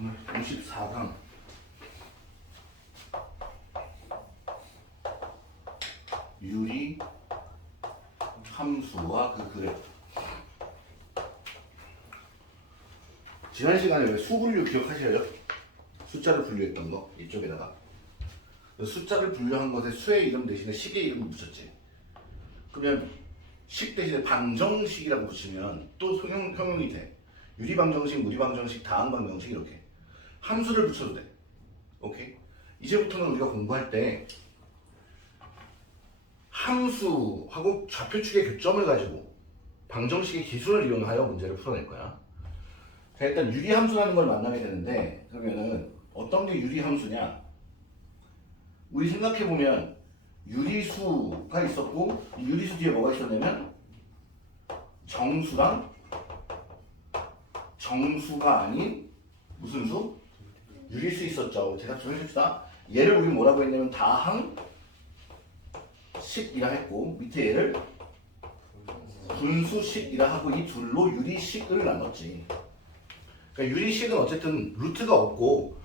그러면 54강 유리 함수와 그 그래프. 지난 시간에 왜 수분류 기억하셔요? 숫자를 분류했던 거 이쪽에다가 숫자를 분류한 것에 수의 이름 대신에 식의 이름을 붙였지. 그러면 식 대신에 방정식이라고 붙이면 또 형용이 돼. 유리방정식, 무리방정식, 다항방정식 이렇게 함수를 붙여도 돼. 오케이? 이제부터는 우리가 공부할 때 함수하고 좌표축의 교점을 가지고 방정식의 기준을 이용하여 문제를 풀어낼 거야. 자, 일단 유리함수라는 걸 만나게 되는데, 그러면은 어떤 게 유리함수냐? 우리 생각해보면 유리수가 있었고, 이 유리수 뒤에 뭐가 있었냐면 정수랑 정수가 아닌 무슨 수? 유리수 있었죠. 대답 좀 해줍시다. 얘를 우리 뭐라고 했냐면 다항식이라 했고, 밑에 얘를 분수식이라 하고, 이 둘로 유리식을 나눴지. 그러니까 유리식은 어쨌든 루트가 없고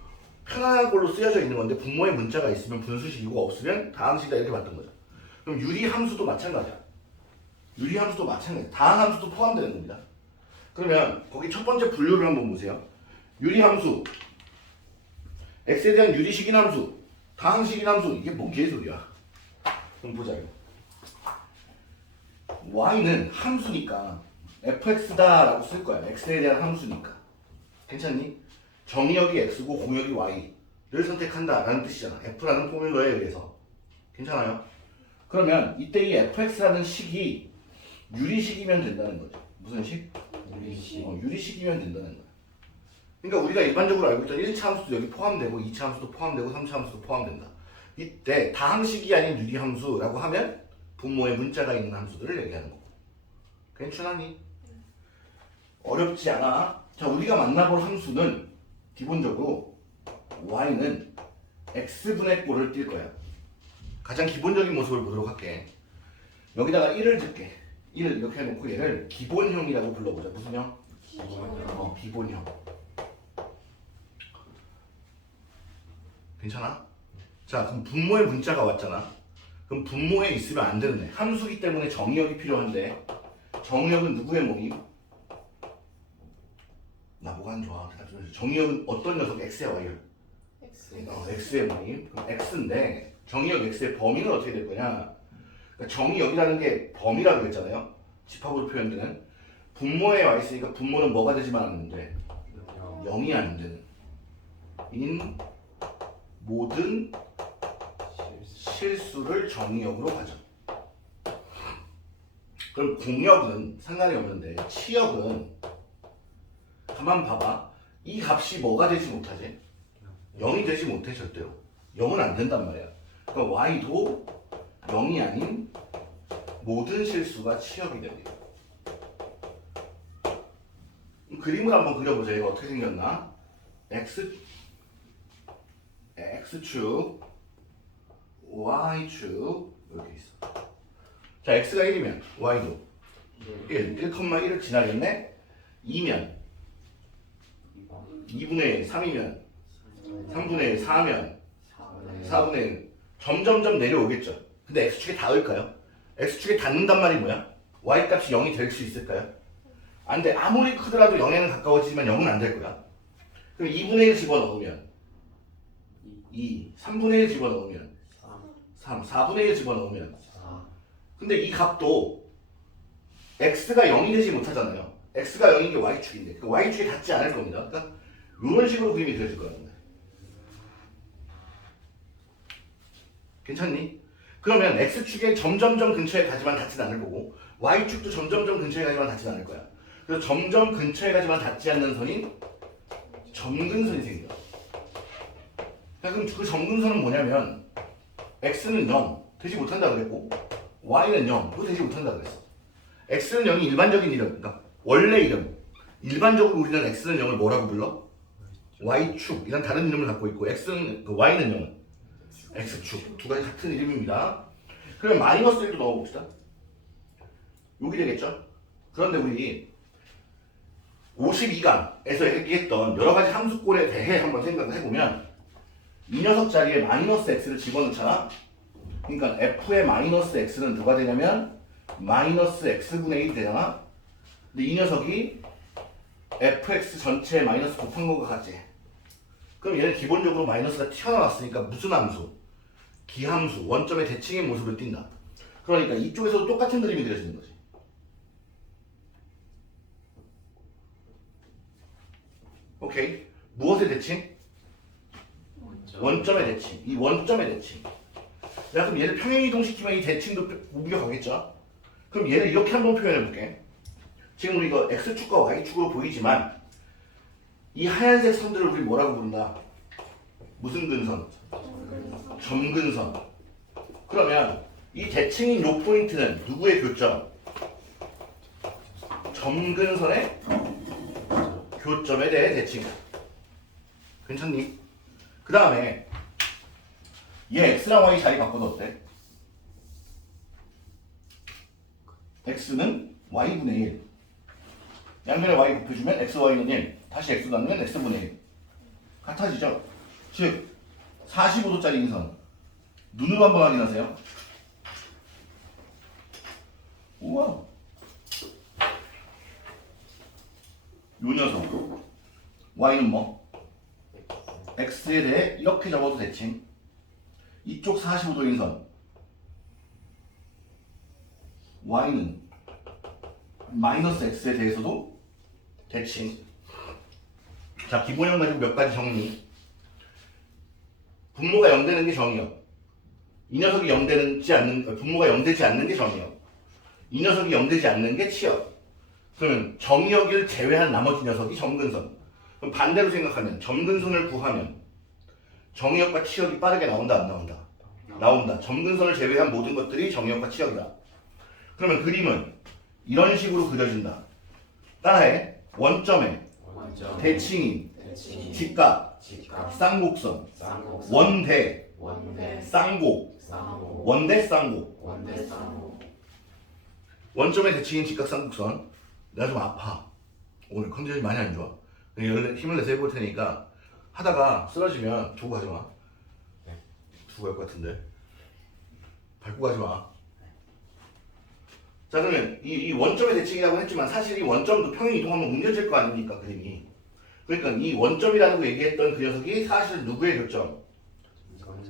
편안한 걸로 쓰여져 있는 건데, 분모에 문자가 있으면 분수식이고 없으면 다항식이다 이렇게 봤던 거죠. 그럼 유리함수도 마찬가지야. 유리함수도 마찬가지야. 다항함수도 포함되는 겁니다. 그러면 거기 첫 번째 분류를 한번 보세요. 유리함수, x에 대한 유리식인 함수, 다항식인 함수, 이게 뭔 개소리야. 그럼 보자. y는 함수니까 fx다 라고 쓸 거야. x에 대한 함수니까. 괜찮니? 정의역이 x고 공역이 y를 선택한다 라는 뜻이잖아. f라는 포뮬러에 의해서. 괜찮아요? 그러면 이때 이 fx라는 식이 유리식이면 된다는 거죠. 무슨 식? 유리식. 유리식이면 된다는 거야. 그러니까 우리가 일반적으로 알고 있던 1차 함수도 여기 포함되고 2차 함수도 포함되고 3차 함수도 포함된다. 이때 다항식이 아닌 유리함수라고 하면 분모에 문자가 있는 함수들을 얘기하는 거고. 괜찮니? 어렵지 않아. 자, 우리가 만나볼 함수는 기본적으로 y는 x분의 꼴을 띌 거야. 가장 기본적인 모습을 보도록 할게. 여기다가 1을 줄게. 1을 이렇게 해놓고 얘를 기본형이라고 불러보자. 무슨 형? 기본형. 괜찮아? 자, 그럼 분모에 문자가 왔잖아. 그럼 분모에 있으면 안 되는 애. 함수기 때문에 정의역이 필요한데, 정의역은 누구의 모임? 나 뭐가 안 좋아. 정의역은 어떤 녀석? x야 y야? x의 모임. 그럼 x인데 정의역 x의 범위는 어떻게 될 거냐? 그러니까 정의역이라는 게 범위라고 그랬잖아요. 집합으로 표현되는. 분모에 와 있으니까 분모는 뭐가 되지만 않는데 0이 안 되는 인 모든 실수를 정의역으로 가져. 그럼 공역은 상관이 없는데 치역은 가만 봐봐. 이 값이 뭐가 되지 못하지? 0이 되지 못해 절대로. 0은 안 된단 말이야. 그러니까 y도 0이 아닌 모든 실수가 치역이 됩니다. 그림을 한번 그려보자. 이거 어떻게 생겼나? x축, y축 이렇게 있어. 자, x가 1이면 y도 1, 1,1을 지나겠네? 2면 2분의 1, 3이면 3분의 1, 4면 4분의 1. 점점점 내려오겠죠. 근데 x축에 닿을까요? x축에 닿는단 말이 뭐야? y값이 0이 될 수 있을까요? 안 돼. 아무리 크더라도 0에는 가까워지지만 0은 안 될 거야. 그럼 2분의 1 집어넣으면 2, 3분의 1 집어넣으면 3, 4분의 1 집어넣으면 4. 근데 이 값도 x가 0이 되지 못하잖아요. x가 0인 게 y축인데 그 y축에 닿지 않을 겁니다. 그러니까 이런 식으로 그림이 그려질 거랍니다. 괜찮니? 그러면 x축에 점점점 근처에 가지만 닿진 않을 거고 y축도 점점점 근처에 가지만 닿진 않을 거야. 그래서 점점 근처에 가지만 닿지 않는 선이 점근선이 생겨. 그럼 그 점근선은 뭐냐면 x는 0 되지 못한다 그랬고 y는 0 그거 되지 못한다 그랬어. x는 0이 일반적인 이름, 그러니까 원래 이름. 일반적으로 우리는 x는 0을 뭐라고 불러? y축 이런 다른 이름을 갖고 있고 x는 y는 0은 x축. 두 가지 같은 이름입니다. 그러면 마이너스 1도 넣어봅시다. 여기 되겠죠? 그런데 우리 52강에서 얘기했던 여러 가지 함수꼴에 대해 한번 생각을 해보면 이 녀석 자리에 마이너스 x를 집어넣잖아. 그러니까 f의 마이너스 x는 누가 되냐면 마이너스 x분의 1이 되잖아. 근데 이 녀석이 fx 전체에 마이너스 곱한 것과 같지. 그럼 얘는 기본적으로 마이너스가 튀어나왔으니까 무슨 함수? 기함수, 원점의 대칭의 모습을 띈다. 그러니까 이쪽에서도 똑같은 그림이 그려지는 거지. 오케이. 무엇의 대칭? 원점의 대칭. 이 원점의 대칭. 내가 그럼 얘를 평행이동시키면 이 대칭도 옮겨가겠죠? 그럼 얘를 이렇게 한번 표현해볼게. 지금 우리 이거 x축과 y축으로 보이지만 이 하얀색 선들을 우리 뭐라고 부른다? 무슨 근선? 점근선. 그러면 이 대칭인 요 포인트는 누구의 교점? 점근선의 교점에 대해 대칭. 괜찮니? 그 다음에 얘 x랑 y 자리 바꿔도 어때? x는 y분의 1. 양면에 y 곱해주면 x, y는 1. 다시 x 나누면 x분의 1. 같아지죠? 즉 45도짜리 인선. 눈으로 한번 확인하세요. 우와. 요 녀석. y는 뭐? x에 대해 이렇게 적어도 대칭. 이쪽 45도 인선. y는 마이너스 x에 대해서도 대칭. 자, 기본형 가지고 몇 가지 정리. 분모가 0되는 게 정의역. 이 녀석이 0되지 않는, 분모가 0되지 않는 게 정의역. 이 녀석이 0되지 않는 게 치역. 그러면 정의역을 제외한 나머지 녀석이 점근선. 그럼 반대로 생각하면 점근선을 구하면 정의역과 치역이 빠르게 나온다, 안 나온다? 나온다. 점근선을 제외한 모든 것들이 정의역과 치역이다. 그러면 그림은 이런 식으로 그려진다. 따라해. 원점에 대칭인 직각 쌍곡선 원대 쌍곡 원대 쌍곡. 원점의 대칭인 직각 쌍곡선. 내가 좀 아파. 오늘 컨디션이 많이 안 좋아. 힘을 내서 해볼 테니까 하다가 쓰러지면 두고 가지 마. 두고 갈 것 같은데. 밟고 가지 마. 자, 그러면 이 원점의 대칭이라고 했지만 사실 이 원점도 평행 이동하면 옮겨질 거 아닙니까, 그림이. 그러니까 이 원점이라고 얘기했던 그 녀석이 사실 누구의 교점?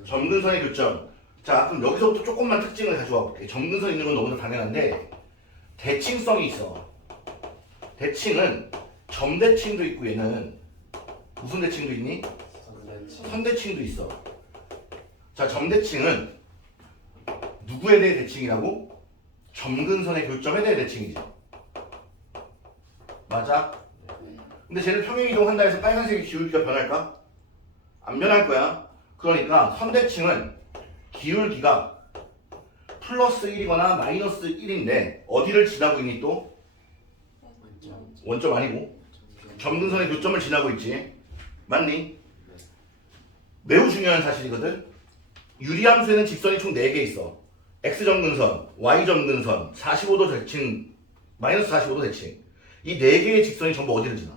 점근선의 교점. 자, 그럼 여기서부터 조금만 특징을 가져와 볼게. 점근선 있는 건 너무나 당연한데 대칭성이 있어. 대칭은 점대칭도 있고 얘는 무슨 대칭도 있니? 선대칭도 있어. 자, 점대칭은 누구에 대해 대칭이라고? 점근선의 교점에 대해 대칭이죠. 맞아? 근데 쟤를 평행이동한다 해서 빨간색의 기울기가 변할까? 안 변할 거야. 그러니까 선대칭은 기울기가 플러스 1이거나 마이너스 1인데 어디를 지나고 있니 또? 원점 아니고 점근선의 교점을 지나고 있지. 맞니? 매우 중요한 사실이거든. 유리함수에는 직선이 총 4개 있어. X점근선, Y점근선, 45도 대칭, 마이너스 45도 대칭. 이 4개의 직선이 전부 어디를 지나?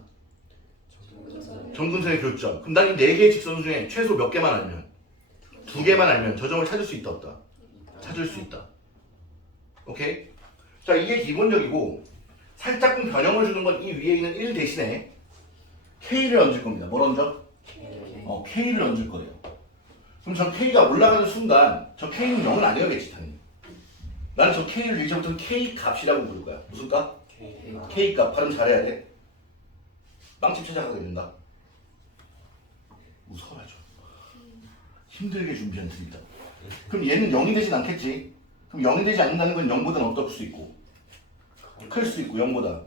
점근선의 교점. 그럼 난 이 4개의 직선 중에 최소 몇 개만 알면? 2개만 알면 저 점을 찾을 수 있다 없다? 찾을 수 있다. 오케이? 자, 이게 기본적이고 살짝 변형을 주는 건 이 위에 있는 1 대신에 K를 얹을 겁니다. 뭘 얹어? K를 얹을 거예요. 그럼 저 K가 올라가는 순간 저 K는 0은 아니어야겠지 당연히. 나는 저 K를 이제부터 K 값이라고 부를 거야. 무슨 값? K 값. 발음 잘해야 돼. 빵집 찾아가게 된다. 웃어라죠. 힘들게 준비한 틀이다. 그럼 얘는 0이 되진 않겠지. 그럼 0이 되지 않는다는 건 0보다는 어떨 수 있고 클 수 있고 0보다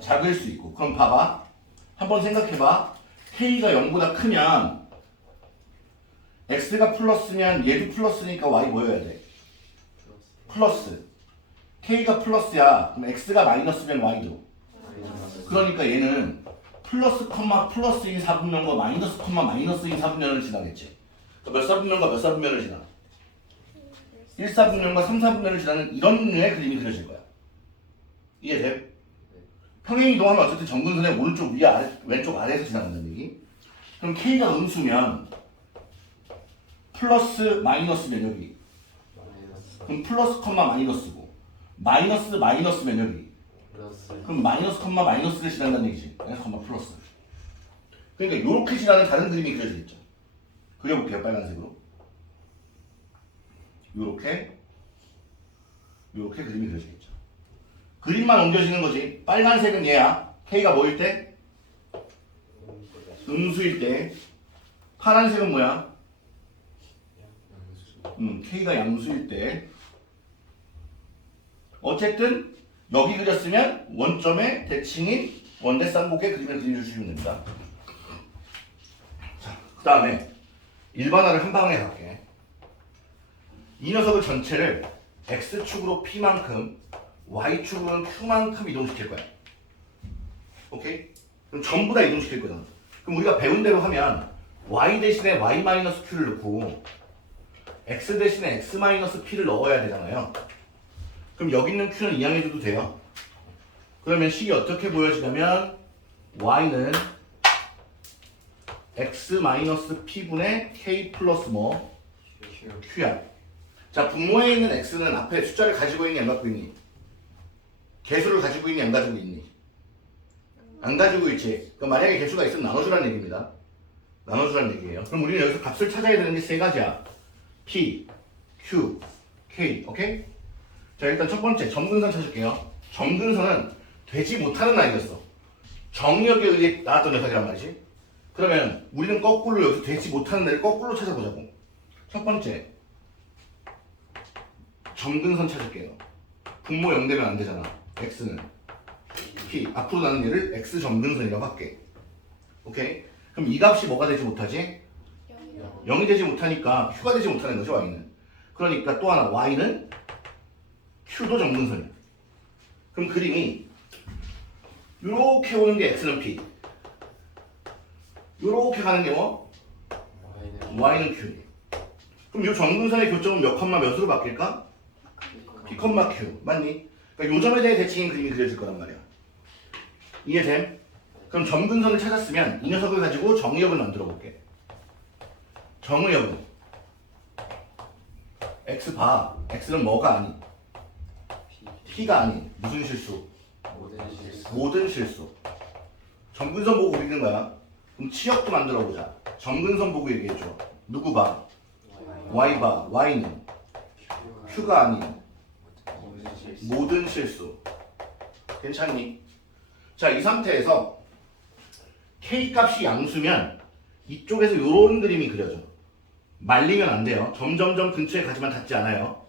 작을 수 있고. 그럼 봐봐. 한번 생각해봐. K가 0보다 크면 X가 플러스면 얘도 플러스니까 Y 뭐여야 돼? 플러스. K가 플러스야. 그럼 X가 마이너스면 Y도. 그러니까 얘는 플러스 컴마 플러스인 사분면과 마이너스 컴마 마이너스인 사분면을 지나겠지. 몇 사분면과 몇 사분면을 지나? 1사분면과 3사분면을 지나는 이런 류의 그림이 그려질 거야. 이해돼? 평행 이동하면 어쨌든 점근선의 오른쪽 위 아래 왼쪽 아래에서 지나간다는 얘기. 그럼 K가 음수면 플러스 마이너스면 여기. 그럼 플러스 컴마 마이너스고 마이너스 마이너스면 여기. 그럼 마이너스 컴마 마이너스를 지난다는 얘기지. 마이너스 컴마 플러스. 그러니까 이렇게 지나는 다른 그림이 그려지겠죠. 그려볼게요. 빨간색으로. 요렇게 그림이 그려지겠죠. 그림만 옮겨지는 거지. 빨간색은 얘야. K가 뭐일 때? 음수일 때. 파란색은 뭐야? K가 양수일 때. 어쨌든 여기 그렸으면 원점의 대칭인 원대 쌍곡의 그림을 그려주시면 됩니다. 자, 그 다음에 일반화를 한 방에 갈게. 이 녀석을 전체를 X축으로 P만큼 Y축으로는 Q만큼 이동시킬 거야. 오케이? 그럼 전부 다 이동시킬 거잖아. 그럼 우리가 배운 대로 하면 Y 대신에 Y-Q를 넣고 X 대신에 X-P를 넣어야 되잖아요. 그럼 여기 있는 Q는 이항해줘도 돼요. 그러면 식이 어떻게 보여지냐면 Y는 X-P분의 K 플러스 뭐? Q야. 자, 분모에 있는 X는 앞에 숫자를 가지고 있니 안 갖고 있니? 개수를 가지고 있니 안 가지고 있니? 안 가지고 있지. 그럼 만약에 개수가 있으면 나눠주라는 얘기입니다. 나눠주라는 얘기예요. 그럼 우리는 여기서 값을 찾아야 되는 게 세 가지야. P, Q, K. 오케이? 자, 일단 첫 번째 점근선 찾을게요. 점근선은 되지 못하는 라인이었어. 정의역에 의해 나왔던 녀석이란 말이지. 그러면 우리는 거꾸로 여기서 되지 못하는 애를 거꾸로 찾아보자고. 첫 번째 점근선 찾을게요. 분모 0 되면 안 되잖아. X는 P. 앞으로 나는 얘를 X 점근선이라고 할게. 오케이? 그럼 이 값이 뭐가 되지 못하지? 0이 되지 못하니까 Q가 되지 못하는 거죠, Y는. 그러니까 또 하나 Y는 Q도 점근선이야. 그럼 그림이 요렇게 오는 게 X는 P, 요렇게 가는 게 뭐? Y는 Q. 그럼 요 점근선의 교점은 몇 컴마 몇으로 바뀔까? P, Q. 맞니? 그러니까 요 점에 대해 대칭인 그림이 그려질 거란 말이야. 이해됨? 그럼 점근선을 찾았으면 이 녀석을 가지고 정의역을 만들어 볼게. 정의역은 X 봐. X는 뭐가 아닌? P가 아닌 무슨 실수? 모든 실수. 점근선 보고 그리는 거야. 그럼 치역도 만들어 보자. 점근선 보고 얘기해줘. 누구 봐? Y 봐. Y는 Q가 아닌 모든 실수. 괜찮니? 자, 이 상태에서 K 값이 양수면 이쪽에서 요런 그림이 그려져. 말리면 안 돼요. 점점점 근처에 가지만 닿지 않아요.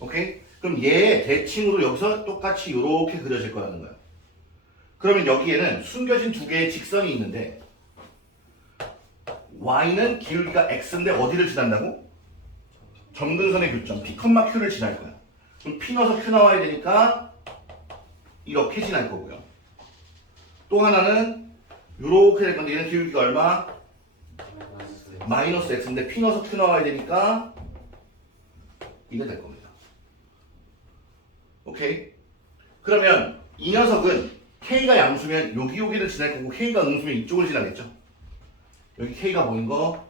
오케이? 그럼 얘의 대칭으로 여기서 똑같이 요렇게 그려질 거라는 거야. 그러면 여기에는 숨겨진 두 개의 직선이 있는데 Y는 기울기가 X인데 어디를 지난다고? 점근선의 교점 P, Q를 지날 거야. 그럼 P 넣어서 Q 나와야 되니까 이렇게 지날 거고요. 또 하나는 요렇게 될 건데 얘는 기울기가 얼마? 마이너스 X인데 P 넣어서 Q 나와야 되니까 이게 될 겁니다. 오케이? 그러면 이 녀석은 K가 양수면 여기를 지날 거고 K가 음수면 이쪽을 지나겠죠? 여기 K가 뭐인 거?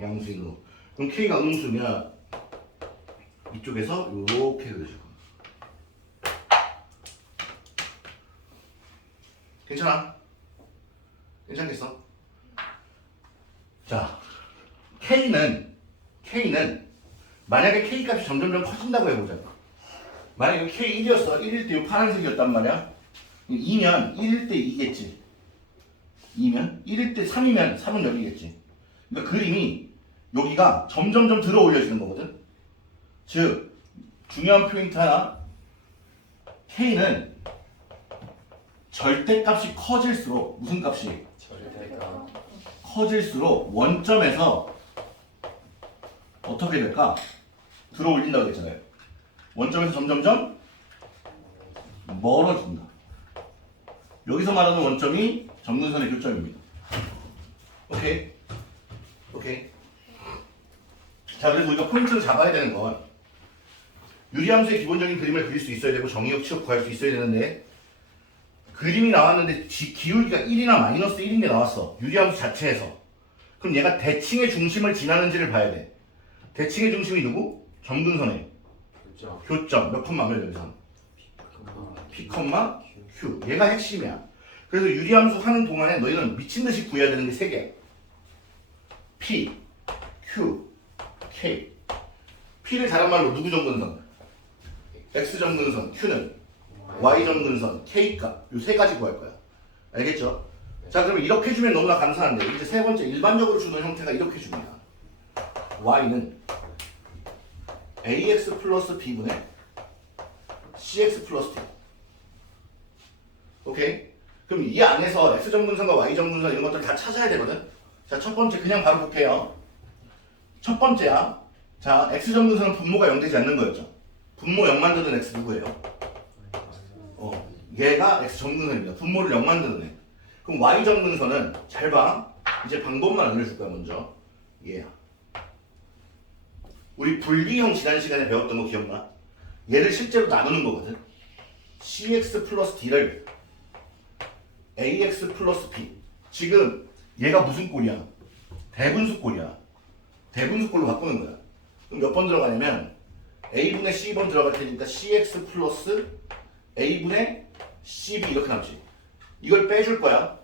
양수인 거. 그럼 K가 음수면 이쪽에서 이렇게 그려질 겁니다. 괜찮아? 괜찮겠어? 자, K는 만약에 K 값이 점점점 커진다고 해보자. 만약에 여기 K 1이었어. 1일 때 이 파란색이었단 말이야. 2면 1일 때 2겠지. 2면 1일 때 3이면 3은 여기겠지. 그러니까 그림이 여기가 점점점 들어 올려지는 거거든. 즉 중요한 포인트 하나. K는 절대값이 커질수록 무슨 값이? 절대값. 커질수록 원점에서 어떻게 될까? 들어 올린다고 했잖아요. 원점에서 점점점 멀어진다. 여기서 말하는 원점이 점근선의 교점입니다. 오케이? 오케이. 자, 그래서 우리가 포인트를 잡아야 되는 건 유리함수의 기본적인 그림을 그릴 수 있어야 되고 정의역 취업 구할 수 있어야 되는데 그림이 나왔는데 기울기가 1이나 마이너스 1인 게 나왔어. 유리함수 자체에서. 그럼 얘가 대칭의 중심을 지나는지를 봐야 돼. 대칭의 중심이 누구? 점근선에 그렇죠. 교점 몇 콤마 몇 여기서 P, Q. 얘가 핵심이야. 그래서 유리함수 하는 동안에 너희는 미친듯이 구해야 되는 게 3개야. P, Q, K. P를 다른 말로 누구 점근선? X 점근선, Q는 Y 점근선, K 값. 요 3가지 구할 거야. 알겠죠? 자, 그러면 이렇게 주면 너무나 감사한데 이제 세 번째 일반적으로 주는 형태가 이렇게 줍니다. Y는 AX 플러스 B분의 CX 플러스 D. 오케이? 그럼 이 안에서 X 점근선과 Y 점근선 이런 것들 다 찾아야 되거든? 자, 첫 번째 그냥 바로 볼게요. 첫 번째야. 자, X 점근선은 분모가 0 되지 않는 거였죠? 분모 0 만드는 X 누구예요? 얘가 X 점근선입니다. 분모를 0 만드는 애. 그럼 Y 점근선은 잘 봐. 이제 방법만 알려줄 거야 먼저. 얘야. 우리 분리형 지난 시간에 배웠던 거 기억나? 얘를 실제로 나누는 거거든. CX 플러스 D를 AX 플러스 B. 지금 얘가 무슨 꼴이야? 대분수 꼴이야. 대분수 꼴로 바꾸는 거야. 그럼 몇 번 들어가냐면 A분의 C번 들어갈 테니까 CX 플러스 A분의 CB 이렇게 남지. 이걸 빼줄 거야.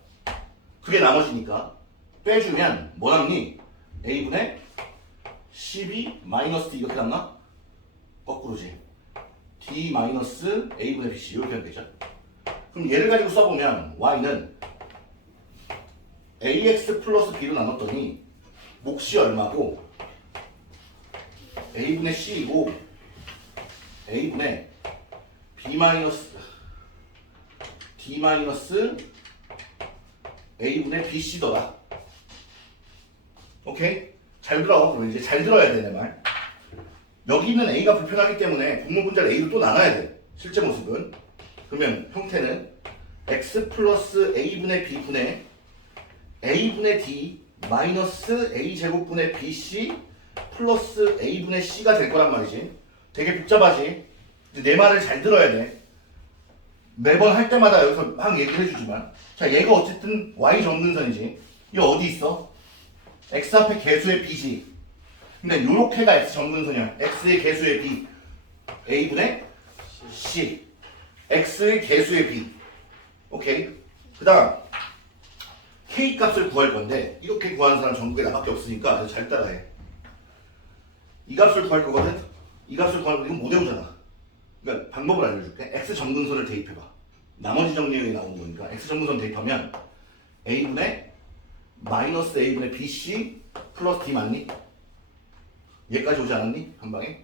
그게 나머지니까. 빼주면 뭐 남니? A분의 CB 마이너스 D 이렇게 남나? 거꾸로지. D 마이너스 A분의 BC 이렇게 하면 되죠. 그럼 얘를 가지고 써보면 Y는 AX 플러스 B로 나눴더니 몫이 얼마고 A분의 C이고 A분의 B 마이너스 D 마이너스 A분의 BC더라. 오케이? 잘 들어. 그럼 이제 잘 들어야 돼, 내 말. 여기 있는 A가 불편하기 때문에 분모 분자를 A로 또 나눠야 돼. 실제 모습은. 그러면 형태는 X 플러스 A분의 B분의 A분의 D 마이너스 A제곱분의 BC 플러스 A분의 C가 될 거란 말이지. 되게 복잡하지. 내 말을 잘 들어야 돼. 매번 할 때마다 여기서 막 얘기를 해주지만 자, 얘가 어쨌든 Y 점근선이지. 이거 어디 있어? X 앞에 개수의 B지. 근데 요렇게가 X 점근선이야. X의 개수의 B A분의 C X의 개수의 B. 오케이. 그 다음 K 값을 구할 건데 이렇게 구하는 사람 전국에 나밖에 없으니까 잘 따라해. 이 값을 구할 거거든. 이 값을 구할 거 이건 못 외우잖아. 그러니까 방법을 알려줄게. X 점근선을 대입해봐. 나머지 정리에 나오는 거니까 X 점근선 대입하면 A분의 마이너스 A분의 BC 플러스 D 맞니? 얘까지 오지 않았니? 한 방에?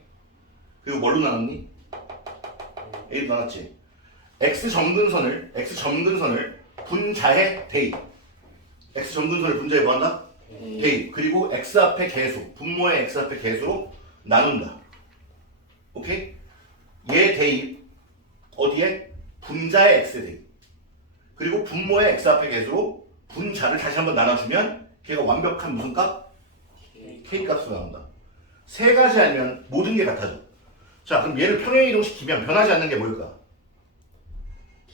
그리고 뭘로 나눴니? A로 나눴지. X 점근선을 분자에 대입. X 점근선을 분자에 뭐한다? 대입. 그리고 X 앞에 개수, 분모의 X 앞에 개수로 나눈다. 오케이? 얘 대입. 어디에? 분자의 X 대입. 그리고 분모의 X 앞에 개수로 분자를 다시 한번 나눠주면 걔가 완벽한 무슨 값? K 값으로 나온다. 세 가지 알면 모든 게 같아져. 자, 그럼 얘를 평행 이동시키면 변하지 않는 게 뭘까?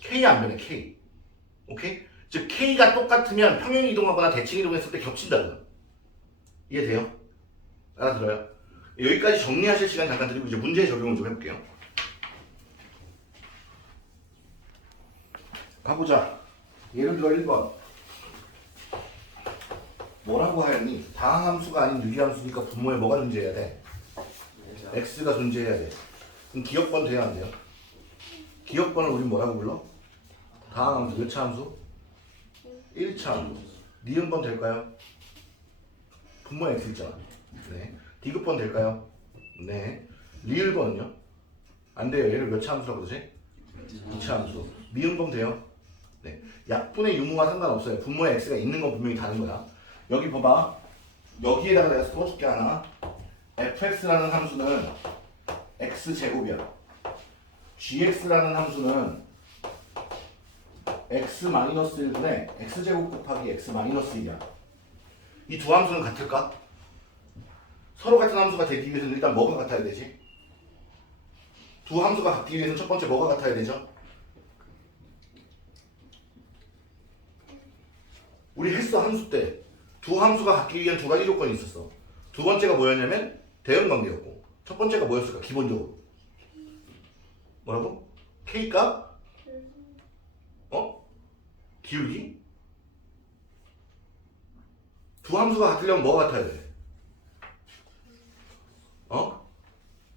K 안 변해, K. 오케이? 즉 K가 똑같으면 평행 이동하거나 대칭 이동했을 때 겹친다고요. 이해돼요? 알아들어요? 여기까지 정리하실 시간 잠깐 드리고 이제 문제 적용을 좀 해볼게요. 가보자. 예를 들어 1번. 뭐라고 하였니? 다항함수가 아닌 유리함수니까 분모에 뭐가 존재해야 돼? X가 존재해야 돼. 그럼 기억번 돼야 안 돼요? 기억번을 우린 뭐라고 불러? 다항함수. 몇 차 함수? 1차 함수. 니은번 될까요? 분모에 X 있잖아. 네. 디귿번 될까요? 네. 리을번은요? 안 돼요. 얘를 몇 차 함수라고 그러지? 2차 함수. 미음번 돼요? 네. 약분의 유무와 상관없어요. 분모에 X가 있는 건 분명히 다른 거야. 여기 봐봐. 여기에다가 내가 써줄게 하나. fx라는 함수는 x제곱이야. gx라는 함수는 x-1분의 x제곱 곱하기 x-1이야. 이 두 함수는 같을까? 서로 같은 함수가 되기 위해서는 일단 뭐가 같아야 되지? 두 함수가 같기 위해서는 첫 번째 뭐가 같아야 되죠? 우리 했어 함수 때 두 함수가 같기 위한 두 가지 조건이 있었어. 두 번째가 뭐였냐면 대응 관계였고 첫 번째가 뭐였을까? 기본적으로 뭐라고? K값? 기울기? 두 함수가 같으려면 뭐가 같아야 돼?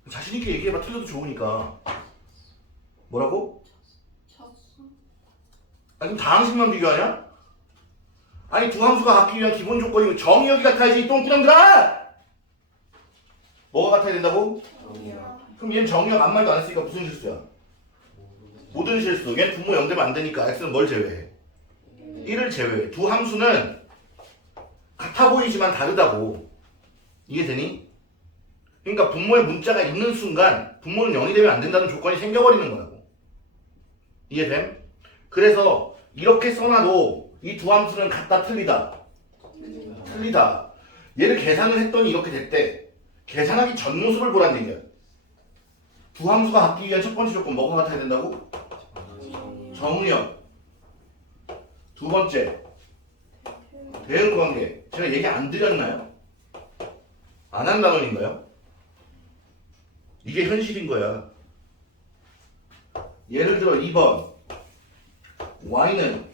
자신 있게 얘기해봐. 틀려도 좋으니까. 뭐라고? 아니 그럼 다항식만 비교하냐? 아니 두 함수가 같기 위한 기본 조건이면 정의역이 같아야지 이 똥구녕들아! 뭐가 같아야 된다고? 그럼 얘는 정의역 아무 말도 안 했으니까 무슨 실수야? 모든 실수. 얘는 분모 0 되면 안 되니까 x는 뭘 제외해? 1을 제외해. 두 함수는 같아 보이지만 다르다고. 이해되니? 그러니까 분모에 문자가 있는 순간 분모는 0이 되면 안 된다는 조건이 생겨버리는 거라고. 이해됨? 그래서 이렇게 써놔도 이 두 함수는 같다 틀리다? 틀리다. 얘를 계산을 했더니 이렇게 됐대. 계산하기 전 모습을 보란 얘기야. 두 함수가 같기 위한 첫 번째 조건 뭐가 같아야 된다고? 정의역. 두 번째 대응 관계. 제가 얘기 안 드렸나요? 안 한 단원인가요? 이게 현실인 거야. 예를 들어 2번 y는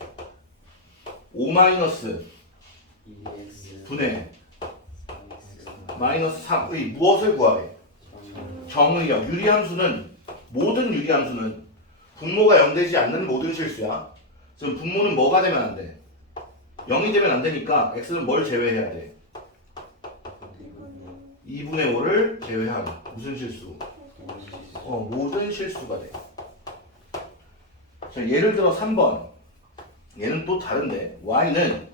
5 분의 마이너스 3의 무엇을 구하래? 정의역. 유리함수는 모든 유리함수는 분모가 0 되지 않는 모든 실수야. 지금 분모는 뭐가 되면 안 돼? 0이 되면 안 되니까 x는 뭘 제외해야 돼? 2분의 5를 제외하기. 무슨 실수? 모든 실수가 돼. 자, 예를 들어 3번. 얘는 또 다른데 y는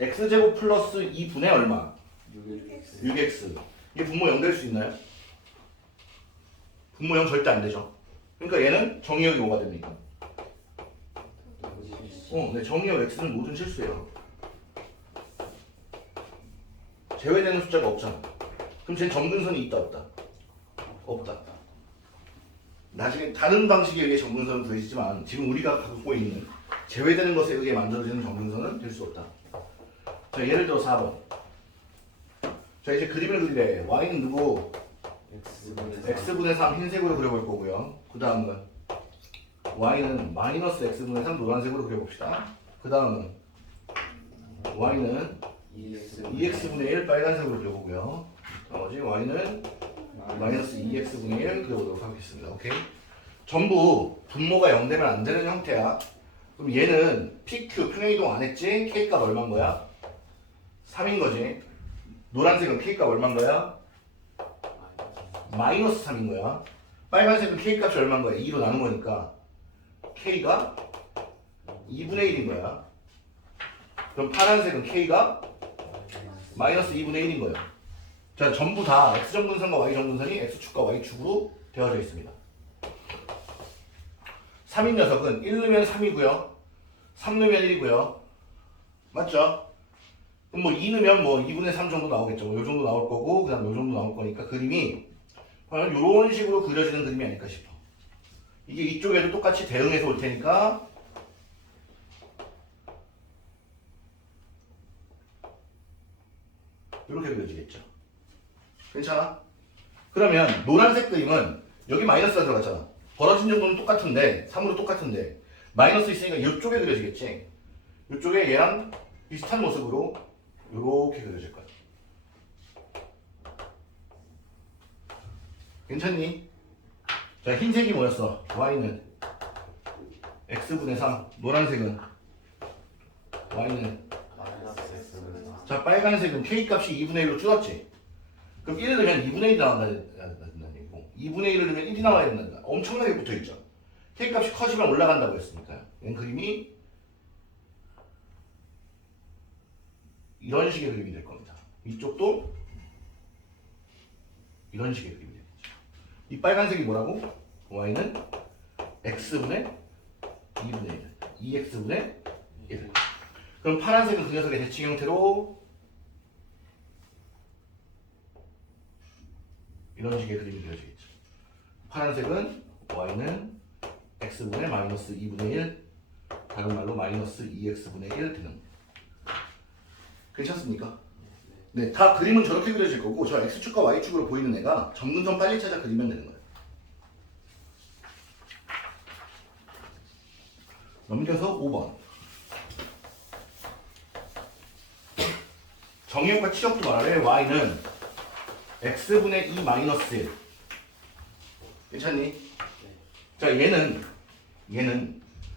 x제곱 플러스 2분의 얼마? 6x. 이게 분모 0 될 수 있나요? 분모 0 절대 안 되죠. 그러니까 얘는 정의역이 뭐가 됩니까? 네, 정의역 x는 모든 실수예요. 제외되는 숫자가 없잖아. 그럼 쟤는 점근선이 있다 없다? 없다. 나중에 다른 방식에 의해 점근선은 구해지지만 지금 우리가 갖고 있는 제외되는 것에 의해 만들어지는 점근선은 될 수 없다. 자, 예를 들어 4번. 자, 이제 그림을 그리래. y는 누구? x분의 3 흰색으로 그려볼 거고요. 그 다음은 y는 마이너스 x분의 3 노란색으로 그려봅시다. 그 다음은 y는 2x분의 1 빨간색으로 그려보고요. 나머지 y는 마이너스 2x분의 1 그려보도록 하겠습니다. 오케이? 전부 분모가 0 되면 안 되는 형태야. 그럼 얘는 PQ 평행이동 안 했지? K값 얼마인 거야? 3인 거지. 노란색은 K값 얼마인 거야? 마이너스 3인 거야. 빨간색은 K값이 얼마인 거야? 2로 나눈 거니까 K가 2분의 1인 거야. 그럼 파란색은 K가 마이너스 2분의 1인 거예요. 자, 전부 다 X정근선과 Y정근선이 X축과 Y축으로 되어져 있습니다. 3인 녀석은 1 넣으면 3이고요. 3 넣으면 1이고요. 맞죠? 그럼 뭐 2 넣으면 뭐 2분의 3 정도 나오겠죠. 뭐 요 정도 나올 거고, 그 다음 요 정도 나올 거니까 그림이 과연 이런 식으로 그려지는 그림이 아닐까 싶어. 이게 이쪽에도 똑같이 대응해서 올 테니까 이렇게 그려지겠죠. 괜찮아? 그러면 노란색 그림은 여기 마이너스가 들어갔잖아. 벌어진 정도는 똑같은데 3으로 똑같은데 마이너스 있으니까 이쪽에 그려지겠지. 이쪽에 얘랑 비슷한 모습으로 이렇게 그려질 거야. 괜찮니? 자, 흰색이 뭐였어? y는 x분의 3. 노란색은 y는 자, 빨간색은 k값이 2분의 1로 줄었지. 그럼 1을 넣으면 2분의 1이 나온다는 얘기고 2분의 1을 넣으면 1이 나와야 된다. 엄청나게 붙어있죠. k값이 커지면 올라간다고 했으니까요. 얘는 그림이 이런 식의 그림이 될 겁니다. 이쪽도 이런 식의 그림이 되겠죠. 이 빨간색이 뭐라고? y는 x분의 2분의 1 2x분의 1. 그럼 파란색은 그 녀석의 대칭 형태로 이런 식의 그림이 그려지겠죠. 파란색은 y는 x분의 마이너스 2분의 1 다른 말로 마이너스 2x분의 1 되는 거. 괜찮습니까? 네, 다 그림은 저렇게 그려질 거고 저 x축과 y축으로 보이는 애가 점근선 빨리 찾아 그리면 되는 거예요. 넘겨서 5번. 정의역과 치역도 말해 y는 x분의 2 마이너스 1. 괜찮니? 자, 얘는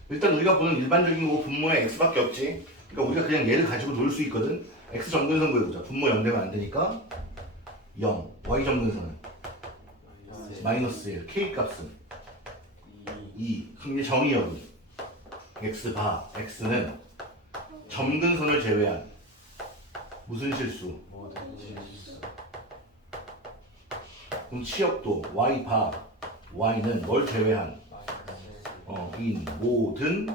일단 우리가 보는 일반적인 거고 분모에 x밖에 없지. 그러니까 우리가 그냥 얘를 가지고 놀 수 있거든. x 점근선 구해보자. 분모 0되면 안 되니까 0. y 점근선은 마이너스 1. k 값은 2. 그럼 이제 정의역은 x 바 x는 점근선을 제외한 무슨 실수? 그럼 치역도 y 바 y는 뭘 제외한? 인 모든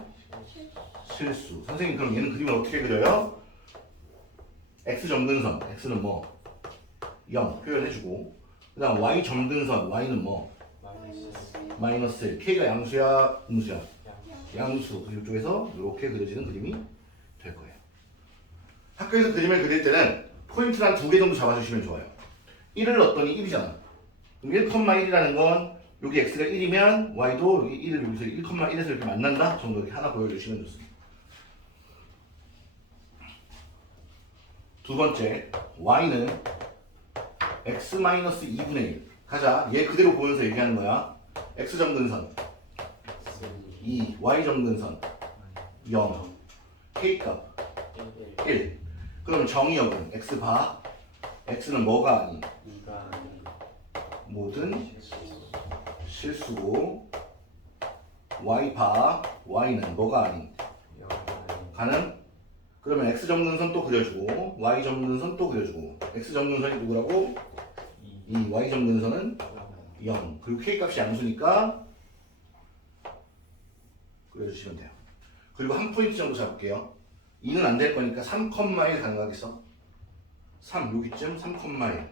실수. 선생님 그럼 얘는 그림을 어떻게 그려요? x 점근선 x는 뭐 0 표현해주고 그 다음 y 점근선 y는 뭐 마이너스 1. k가 양수야 음수야? 양수. 그리고 이쪽에서 이렇게 그려지는 그림이 될 거예요. 학교에서 그림을 그릴 때는 포인트를 한 2개 정도 잡아주시면 좋아요. 1을 넣었더니 1이잖아. 그럼 1,1이라는 건 여기 x가 1이면 y도 여기 1을 여기서 1,1에서 이렇게 만난다 정도 이렇게 하나 보여주시면 좋습니다. 두 번째, y는 x-2분의 1. 가자. 얘 그대로 보면서 얘기하는 거야. x 점근선 2, y 점근선 0, k 값 1. 그럼 정의역은 x 바 x는 뭐가 아닌? 모든 실수고 y 바 y는 뭐가 아닌? 가는? 그러면 x 점근선 또 그려주고 y 점근선 또 그려주고 x 점근선이 누구라고? 2. y 점근선은 0. 그리고 k 값이 양수니까 그려주시면 돼요. 그리고 한 포인트 정도 잡을게요. 2는 안 될 거니까 3,1 가능하겠어? 3 여기쯤 3,1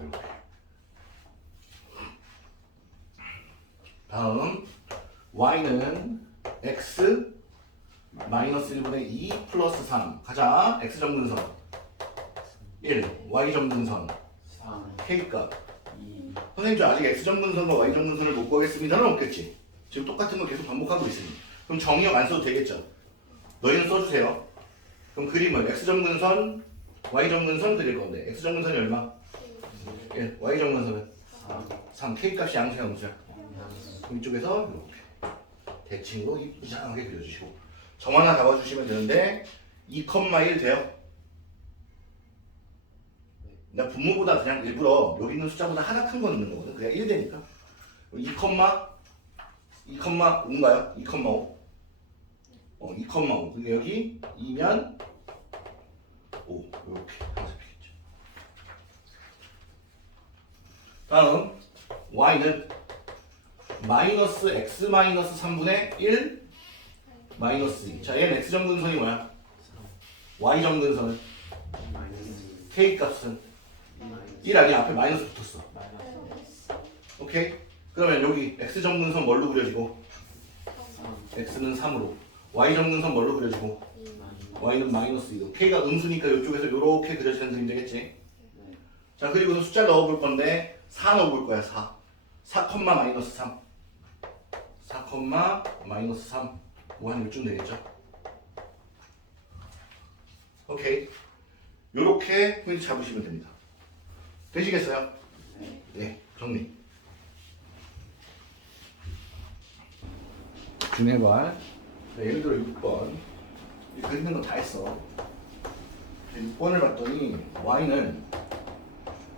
이렇게. 다음 y는 x 마이너스 1분의 2 플러스 3. 가자. x 점근선 1, y 점근선 3, k 값 2, 선생님 저 아직 x 점근선과 y 점근선을 못 구하겠습니다는 없겠지. 지금 똑같은 거 계속 반복하고 있으니. 그럼 정의역 안 써도 되겠죠. 너희는 써주세요. 그럼 그림을 x 점근선, y 점근선 그릴 건데 x 점근선이 얼마? 1, y 점근선은 3, k 값이 양수야 음수야? 그럼 이쪽에서 이렇게 대칭으로 이쁘장하게 그려주시고 점 하나 잡아주시면 되는데 2,1 돼요? 나 분모보다 그냥 일부러 여기 있는 숫자보다 하나 큰 거 넣는 거거든. 그냥 1 되니까 2,5인가요? 2,5 2,5 근데 여기 2면 5 이렇게 잡히겠죠. 다음 y는 마이너스 x 마이너스 3분의 1 마이너스 2. 자 얘는 x 점근선이 뭐야? y 점근선은 k 값은 1 아니야. 앞에 마이너스 붙었어. 오케이? 그러면 여기 x 점근선 뭘로 그려지고? x는 3으로. y 점근선 뭘로 그려지고? y는 마이너스 2로. k가 음수니까 이쪽에서 이렇게 그려지는 그림 되겠지? 자 그리고 숫자 넣어볼 건데 4 넣어볼 거야. 4. 4, 마이너스 3. 4, 마이너스 3. 뭐 한 이쯤 되겠죠? 오케이. 요렇게 포인트 잡으시면 됩니다. 되시겠어요? 네, 정리. 준해발. 예를 들어 6번. 그리는 건 다 했어. 6번을 봤더니 y는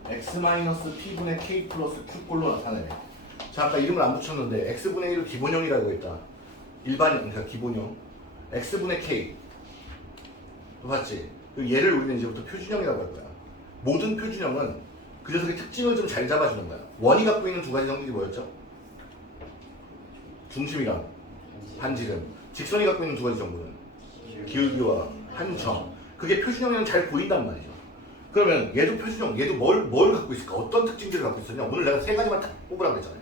x-p분의 k 플러스 q꼴로 나타내네. 자, 아까 이름을 안 붙였는데 x분의 1을 기본형이라고 했다. 일반형, 그러니까 기본형. x분의 k. 봤지? 얘를 우리는 이제부터 표준형이라고 할 거야. 모든 표준형은 그 녀석의 특징을 좀 잘 잡아주는 거야. 원이 갖고 있는 두 가지 성질이 뭐였죠? 중심이랑 반지름. 직선이 갖고 있는 두 가지 정보는 기울기와 한점. 그게 표준형이랑 잘 보인단 말이죠. 그러면 얘도 표준형, 얘도 뭘 갖고 있을까? 어떤 특징들을 갖고 있었냐? 오늘 내가 세 가지만 딱 뽑으라고 했잖아요.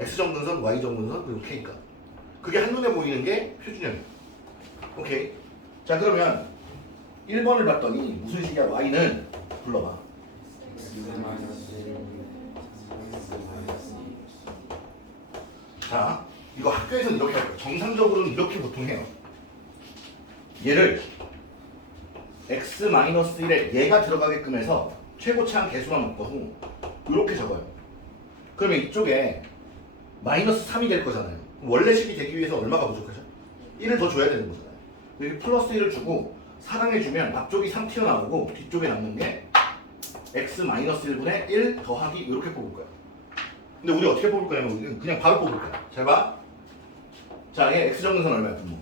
x 점근선, y 점근선, 그리고 k 값. 그게 한눈에 보이는 게 표준형이야. 오케이. 자 그러면 1번을 봤더니 무슨 식이야? y는 불러봐. 자 이거 학교에서는 이렇게 할 거야. 정상적으로는 이렇게 보통 해요. 얘를 x-1에 얘가 들어가게끔 해서 최고차항 개수만 묶어서 이렇게 적어요. 그러면 이쪽에 마이너스 3이 될 거잖아요. 원래식이 되기 위해서 얼마가 부족하죠? 1을 더 줘야 되는 거잖아요. 여기 플러스 1을 주고 사랑해주면 앞쪽이 3 튀어나오고 뒤쪽에 남는 게 x-1분의 1 더하기 이렇게 뽑을 거야. 근데 우리 어떻게 뽑을 거냐면 그냥 바로 뽑을 거야. 잘 봐. 자, 얘 x정근선 얼마야? 분모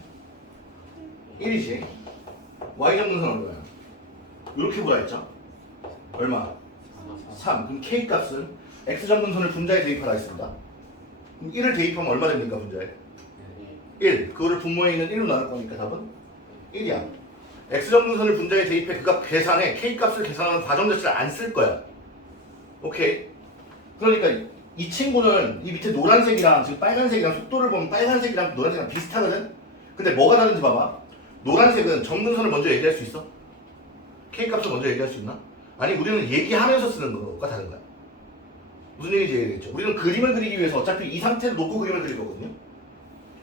1이지. y정근선 얼마야? 이렇게 보라 했죠? 얼마? 3. 그럼 k값은 x정근선을 분자에 대입하라 했습니다. 그럼 1을 대입하면 얼마 됩니까? 분자에? 1. 그거를 분모에 있는 1로 나눌 거니까 답은 1이야. x정근선을 분자에 대입해 그 값 계산해 k값을 계산하는 과정 자체를 안 쓸 거야. 오케이? 그러니까 이 친구는 이 밑에 노란색이랑 지금 빨간색이랑 속도를 보면 빨간색이랑 노란색이랑 비슷하거든? 근데 뭐가 다른지 봐봐. 노란색은 정근선을 먼저 얘기할 수 있어? k값을 먼저 얘기할 수 있나? 아니 우리는 얘기하면서 쓰는 거가 다른 거야. 무슨 얘기인지 얘기했죠? 우리는 그림을 그리기 위해서 어차피 이 상태를 놓고 그림을 그릴 거거든요.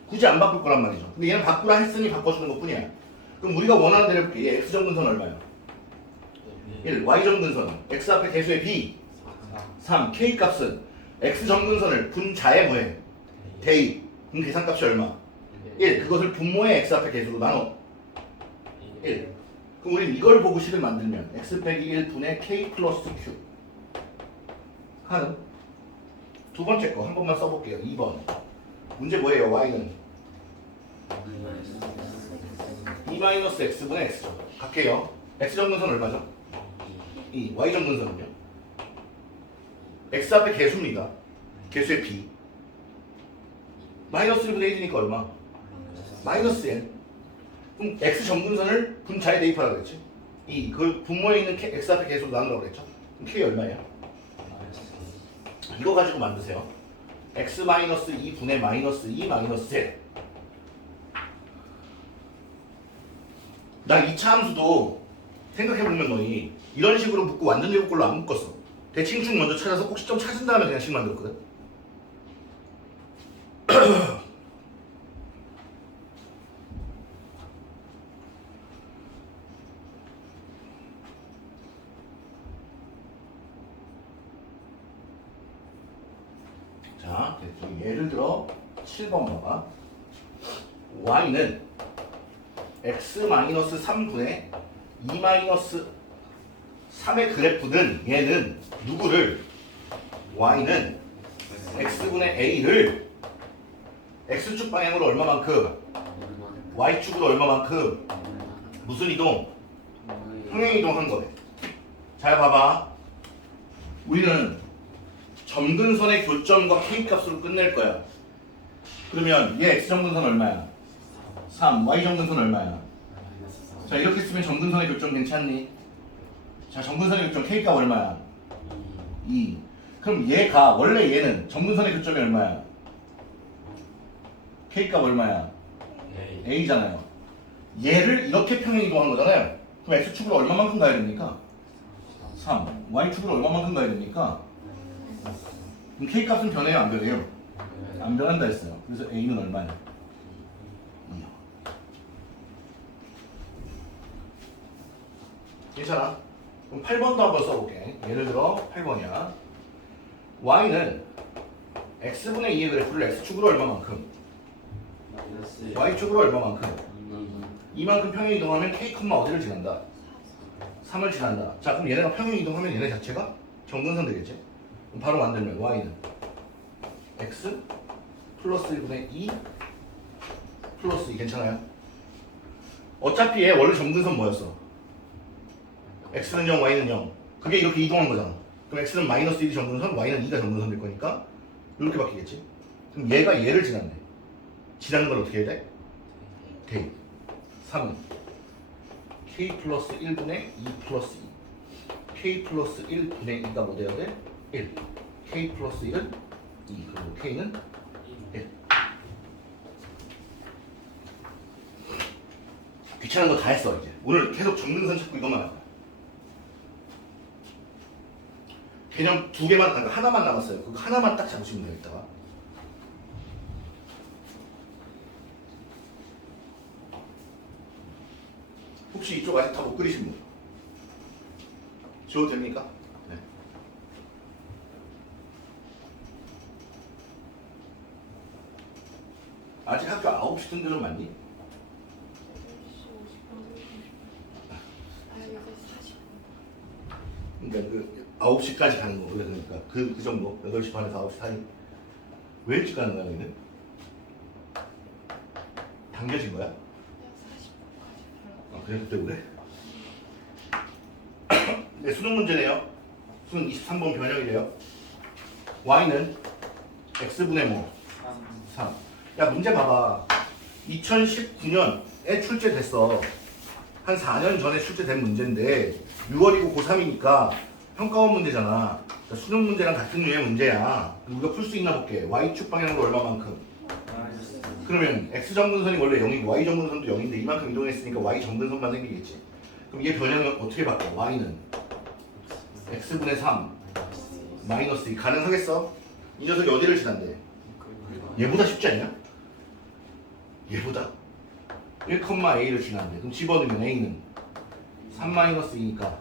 굳이 안 바꿀 거란 말이죠. 근데 얘는 바꾸라 했으니 바꿔주는 것 뿐이야. 그럼 우리가 원하는 대로 해볼게. 얘 x정근선 얼마야? 1. y정근선 x 앞에 개수의 b 3. k값은 x정근선을 분자에 뭐해? 대입. 그럼 계산값이 얼마? 1. 그것을 분모의 x 앞에 개수로 나눠 1. 그럼 우린 이걸 보고 식을 만들면 x 빼기 1분의 k 플러스 q 하는 두 번째 거 한 번만 써볼게요. 2번 문제 뭐예요? y는 2-x분의 x죠. 갈게요. x정근선 얼마죠? 2. y정근선은요? x 앞에 개수입니다. 개수의 b 마이너스 1분의 1이니까 얼마? 마이너스 n. 그럼 x정근선을 분자에 대입하라고 그랬지? 2. 그 분모에 있는 x 앞에 개수로 나누라고 그랬죠? 그럼 k 얼마예요? 이거 가지고 만드세요. x-2분의 마이너스 2 마이너스 1. 난 2차 함수도 생각해보면 너희 이런 식으로 묶고 완전 제곱꼴로 안 묶었어. 대칭축 먼저 찾아서 꼭 시점 찾은 다음에 그냥 식 만들었거든. 자, 예를 들어 7번 봐봐. y는 x-3분의 2-3의 그래프든 얘는 누구를 y는 x분의 a를 x축 방향으로 얼마만큼 y축으로 얼마만큼 무슨 이동? 평행 이동한 거래. 잘 봐봐. 우리는 점근선의 교점과 k값으로 끝낼 거야. 그러면 얘 x정근선 얼마야? 3. y정근선 얼마야? 자 이렇게 쓰면 점근선의 교점 괜찮니? 자 점근선의 교점 k값 얼마야? 2. 그럼 얘가 원래 얘는 점근선의 교점이 얼마야? k값 얼마야? a잖아요. 얘를 이렇게 평행 이동한 거잖아요. 그럼 x축으로 얼마만큼 가야 됩니까? 3. y축으로 얼마만큼 가야 됩니까? 그럼 k값은 변해요? 안 변해요? 안 변한다 했어요. 그래서 a는 얼마야? 2. 괜찮아? 그럼 8번도 한번 써볼게. 예를 들어 8번이야. y는 x분의 2의 그래프를 x축으로 얼마만큼? y축으로 얼마만큼? 이만큼 평행 이동하면 k, 어디를 지난다? 3을 지난다. 자 그럼 얘네가 평행 이동하면 얘네 자체가 정근선 되겠지? 그럼 바로 만들면 y는 x 플러스 1분의 2 플러스 2 괜찮아요? 어차피 얘 원래 정근선 뭐였어? x는 0, y는 0. 그게 이렇게 이동한 거잖아. 그럼 x는 마이너스 1이 정근선, y는 2가 정근선 될 거니까 이렇게 바뀌겠지? 그럼 얘가 얘를 지났네. 지나는 걸 어떻게 해야 돼? 대입. 3은 k 플러스 1분의 2 플러스 2. k 플러스 1분의 2가 뭐 돼야 돼? 1. k 플러스 1은 2. 그리고 k는 1. 귀찮은 거 다 했어 이제. 오늘 계속 정근선 찾고 이것만 할 거야. 개념 2개만, 그러니까 하나만 남았어요. 그거 하나만 딱 잡으시면 돼요. 이따가. 혹시 이쪽 아직 다 못 그리신 분? 지워도 됩니까? 네. 아직 학교 9시 등들은 맞니? 그러니까 그 9시까지 가는 거. 그러니까 그 정도. 8시 반에서 9시 사이. 왜 일찍 가는 거야, 너희는? 당겨진 거야? 아, 그래? 그때 그래? 네, 수능 문제네요. 수능 23번 변형이래요. y는 x분의 뭐? 3. 야, 문제 봐봐. 2019년에 출제됐어. 한 4년 전에 출제된 문제인데 6월이고 고3이니까 평가원 문제잖아. 그러니까 수능 문제랑 같은 류의 문제야. 우리가 풀 수 있나 볼게. y축 방향으로 얼마만큼? 그러면 x정근선이 원래 0이고 y정근선도 0인데 이만큼 이동했으니까 y정근선만 생기겠지. 그럼 얘 변형을 어떻게 바꿔? y는 x분의 3 마이너스 2 가능하겠어? 이 녀석이 어디를 지난대? 얘보다 쉽지 않냐? 얘보다 1,a를 지난대. 그럼 집어넣으면 a는 3 마이너스 2니까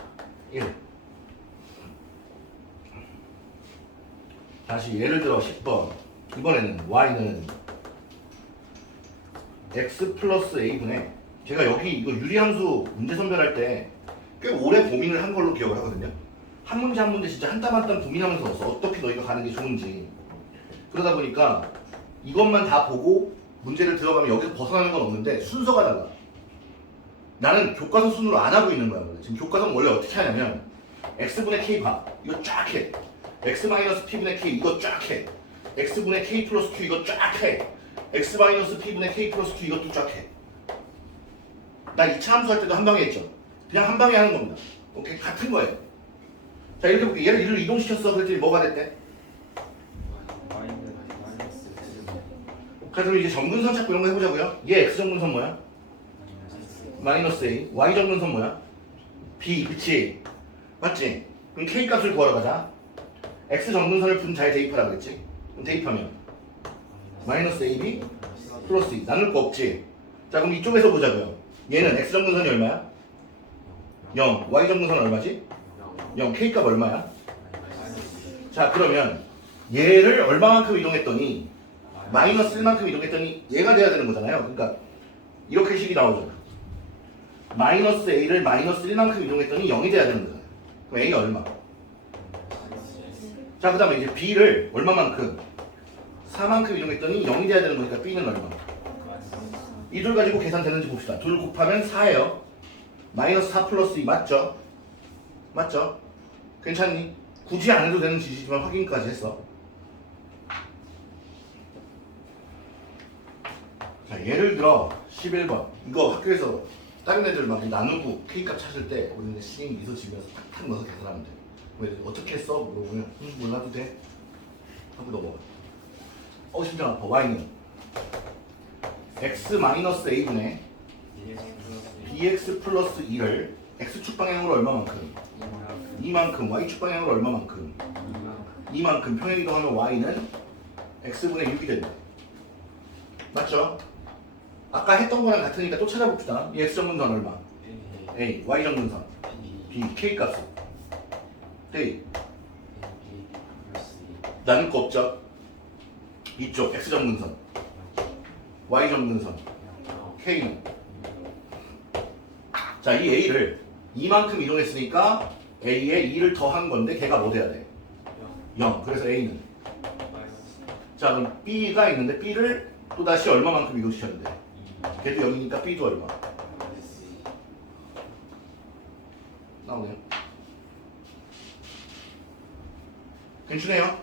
1. 다시 예를 들어 10번. 이번에는 y는 x 플러스 a분의, 제가 여기 이거 유리함수 문제 선별할 때 꽤 오래 고민을 한 걸로 기억을 하거든요. 한 문제 한 문제 진짜 한 땀 한 땀 고민하면서 넣었어. 어떻게 너희가 가는 게 좋은지. 그러다 보니까 이것만 다 보고 문제를 들어가면 여기서 벗어나는 건 없는데 순서가 달라. 나는 교과서 순으로 안 하고 있는 거야. 지금 교과서는 원래 어떻게 하냐면 x분의 k 봐. 이거 쫙 해. x 마이너스 p분의 k 이거 쫙 해. x분의 k 플러스 q 이거 쫙 해. x 마이너스 p분의 k 플러스 q 이것도 쫙 해. 나 2차 함수할 때도 한 방에 했죠. 그냥 한 방에 하는 겁니다. 오케이? 같은 거예요. 자, 이렇게 볼게. 얘를 이동시켰어. 그랬더니 뭐가 됐대? 그럼 이제 정근선 찾고 이런 거 해보자고요. 얘 x정근선 뭐야? 마이너스 a. y정근선 뭐야? b. 그치? 맞지? 그럼 k 값을 구하러 가자. x정근선을 분 잘 대입하라 그랬지? 그럼 대입하면 마이너스 ab 플러스 2. 나눌 거 없지? 자, 그럼 이쪽에서 보자고요. 얘는 x정근선이 얼마야? 0. y정근선은 얼마지? 0. k값 얼마야? 자, 그러면 얘를 얼마만큼 이동했더니 마이너스 1만큼 이동했더니 얘가 돼야 되는 거잖아요. 그러니까 이렇게 식이 나오죠. 마이너스 a를 마이너스 1만큼 이동했더니 0이 돼야 되는 거잖아요. 그럼 a 얼마? 자, 그 다음에 이제 b를 얼마만큼? 4만큼 이동했더니 0이 돼야 되는 거니까 b는 얼마? 이 둘 가지고 계산되는지 봅시다. 둘 곱하면 4예요. 마이너스 4 플러스 2 맞죠? 맞죠? 괜찮니? 굳이 안 해도 되는 지시지만 확인까지 했어. 자, 예를 들어 11번. 이거 학교에서 다른 애들 막 나누고 K값 찾을 때 우리는 신인 미소 지면서 탁탁 넣어서 계산하면 돼. 왜 어떻게 했어? 물어보면 몰라도 돼. 하고 넘어가. 심장 아파. Y는 x 마이너스 a분의 bx 플러스 2를 x축 방향으로 얼마만큼? 이만큼. y축 방향으로 얼마만큼? 이만큼. 평행 이동하면 y는 x분의 6이 된다. 맞죠? 아까 했던 거랑 같으니까 또 찾아봅시다. 이 x정근선 얼마? a. y정근선 b. k값은? a. 나눌 거 없죠? 이쪽 x정근선 y정근선 k는? 자, 이 a를 이만큼 이동했으니까 a에 2를 더한 건데 걔가 뭐 돼야 돼? 0. 그래서 a는? 자, 그럼 b가 있는데 b를 또다시 얼마만큼 이동시켰는데? 걔도 0이니까 b도 얼마? 나오네요. 괜찮네요.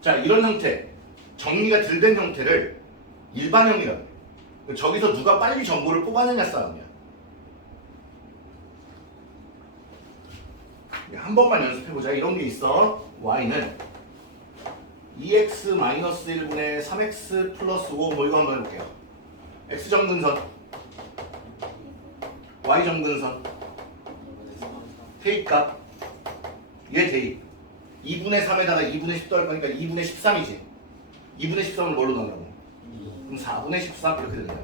자, 이런 형태, 정리가 덜 된 형태를 일반형이라고 해요. 저기서 누가 빨리 정보를 뽑아내냐 싸움이야. 한 번만 연습해보자. 이런 게 있어. y는 2x-1분의 3x 플러스 5 뭐 이거 한번 해볼게요. x정근선 y 정근선 대입값 얘 대입 2분의 3에다가 2분의 10 더할 거니까 2분의 13이지 2분의 13을 뭘로 넣으라고? 그럼 4분의 13 이렇게 되는 거야.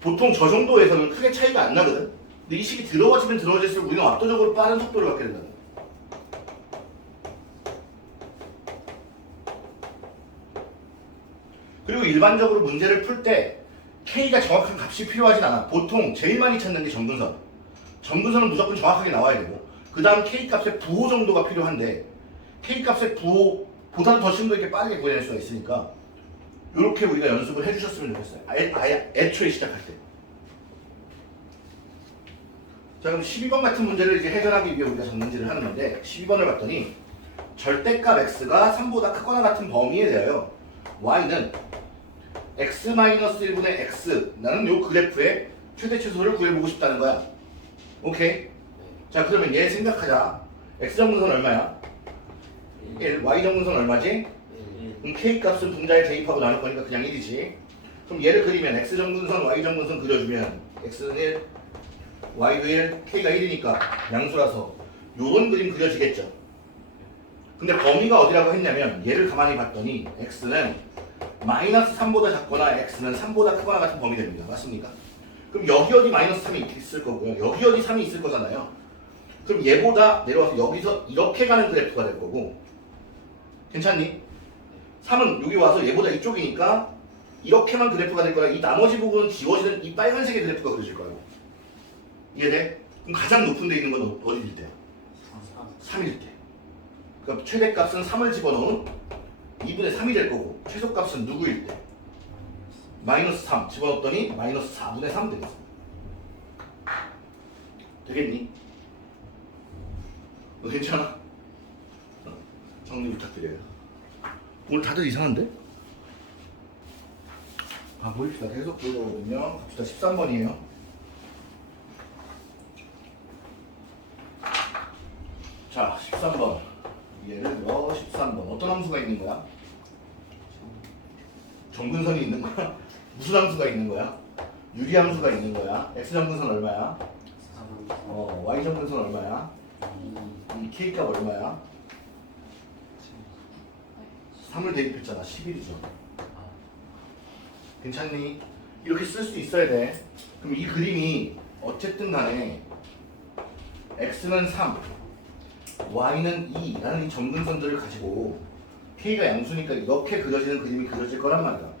보통 저 정도에서는 크게 차이가 안 나거든. 근데 이 식이 들어가지면 들어갈수록 우리는 압도적으로 빠른 속도를 갖게 된다. 그리고 일반적으로 문제를 풀 때 K가 정확한 값이 필요하진 않아. 보통 제일 많이 찾는 게 점근선. 점근선은 무조건 정확하게 나와야 되고 그 다음 K 값의 부호 정도가 필요한데 K 값의 부호보다는 더 심도 있게 빠르게 구해낼 수가 있으니까 이렇게 우리가 연습을 해주셨으면 좋겠어요. 아예 애초에 시작할 때. 자, 그럼 12번 같은 문제를 이제 해결하기 위해 우리가 정문제를 하는 건데 12번을 봤더니 절대값 x가 3보다 크거나 같은 범위에 대하여 y는 x-1분의 x 나는 요 그래프의 최대 최소를 구해보고 싶다는 거야. 오케이? 자, 그러면 얘 생각하자. x정근선 얼마야? 1. y정근선 얼마지? 그럼 k값은 분자에 대입하고 나눌 거니까 그냥 1이지. 그럼 얘를 그리면 x정근선, y정근선 그려주면 x는 1, y도 1, k가 1이니까 양수라서 요런 그림 그려지겠죠. 근데 범위가 어디라고 했냐면 얘를 가만히 봤더니 x는 마이너스 3보다 작거나 x는 3보다 크거나 같은 범위 됩니다. 맞습니까? 그럼 여기 어디 마이너스 3이 있을 거고요. 여기 어디 3이 있을 거잖아요. 그럼 얘보다 내려와서 여기서 이렇게 가는 그래프가 될 거고 괜찮니? 3은 여기 와서 얘보다 이쪽이니까 이렇게만 그래프가 될 거라 이 나머지 부분은 지워지는 이 빨간색의 그래프가 그려질 거예요. 이해돼? 그럼 가장 높은 데 있는 건 어디일 때? 3일 때. 그럼 최대값은 3을 집어넣은 2분의 3이 될 거고 최소값은 누구일 때? 마이너스 3 집어넣었더니 마이너스 4분의 3 되겠어. 되겠니? 너 괜찮아? 정리 부탁드려요. 오늘 다들 이상한데? 보입시다. 계속 보거든요. 갑시다. 13번이에요. 자, 13번. 예를 들어 13번. 어떤 함수가 있는 거야? 정근선이 있는 거야? 무슨 함수가 있는 거야? 유리함수가 있는 거야? x정근선 얼마야? y정근선 얼마야? 이 k값 얼마야? 3을 대입했잖아. 11이죠. 괜찮니? 이렇게 쓸 수 있어야 돼. 그럼 이 그림이 어쨌든 간에 x는 3, y는 2라는 이 점근선들을 가지고 k가 양수니까 이렇게 그려지는 그림이 그려질 거란 말이야.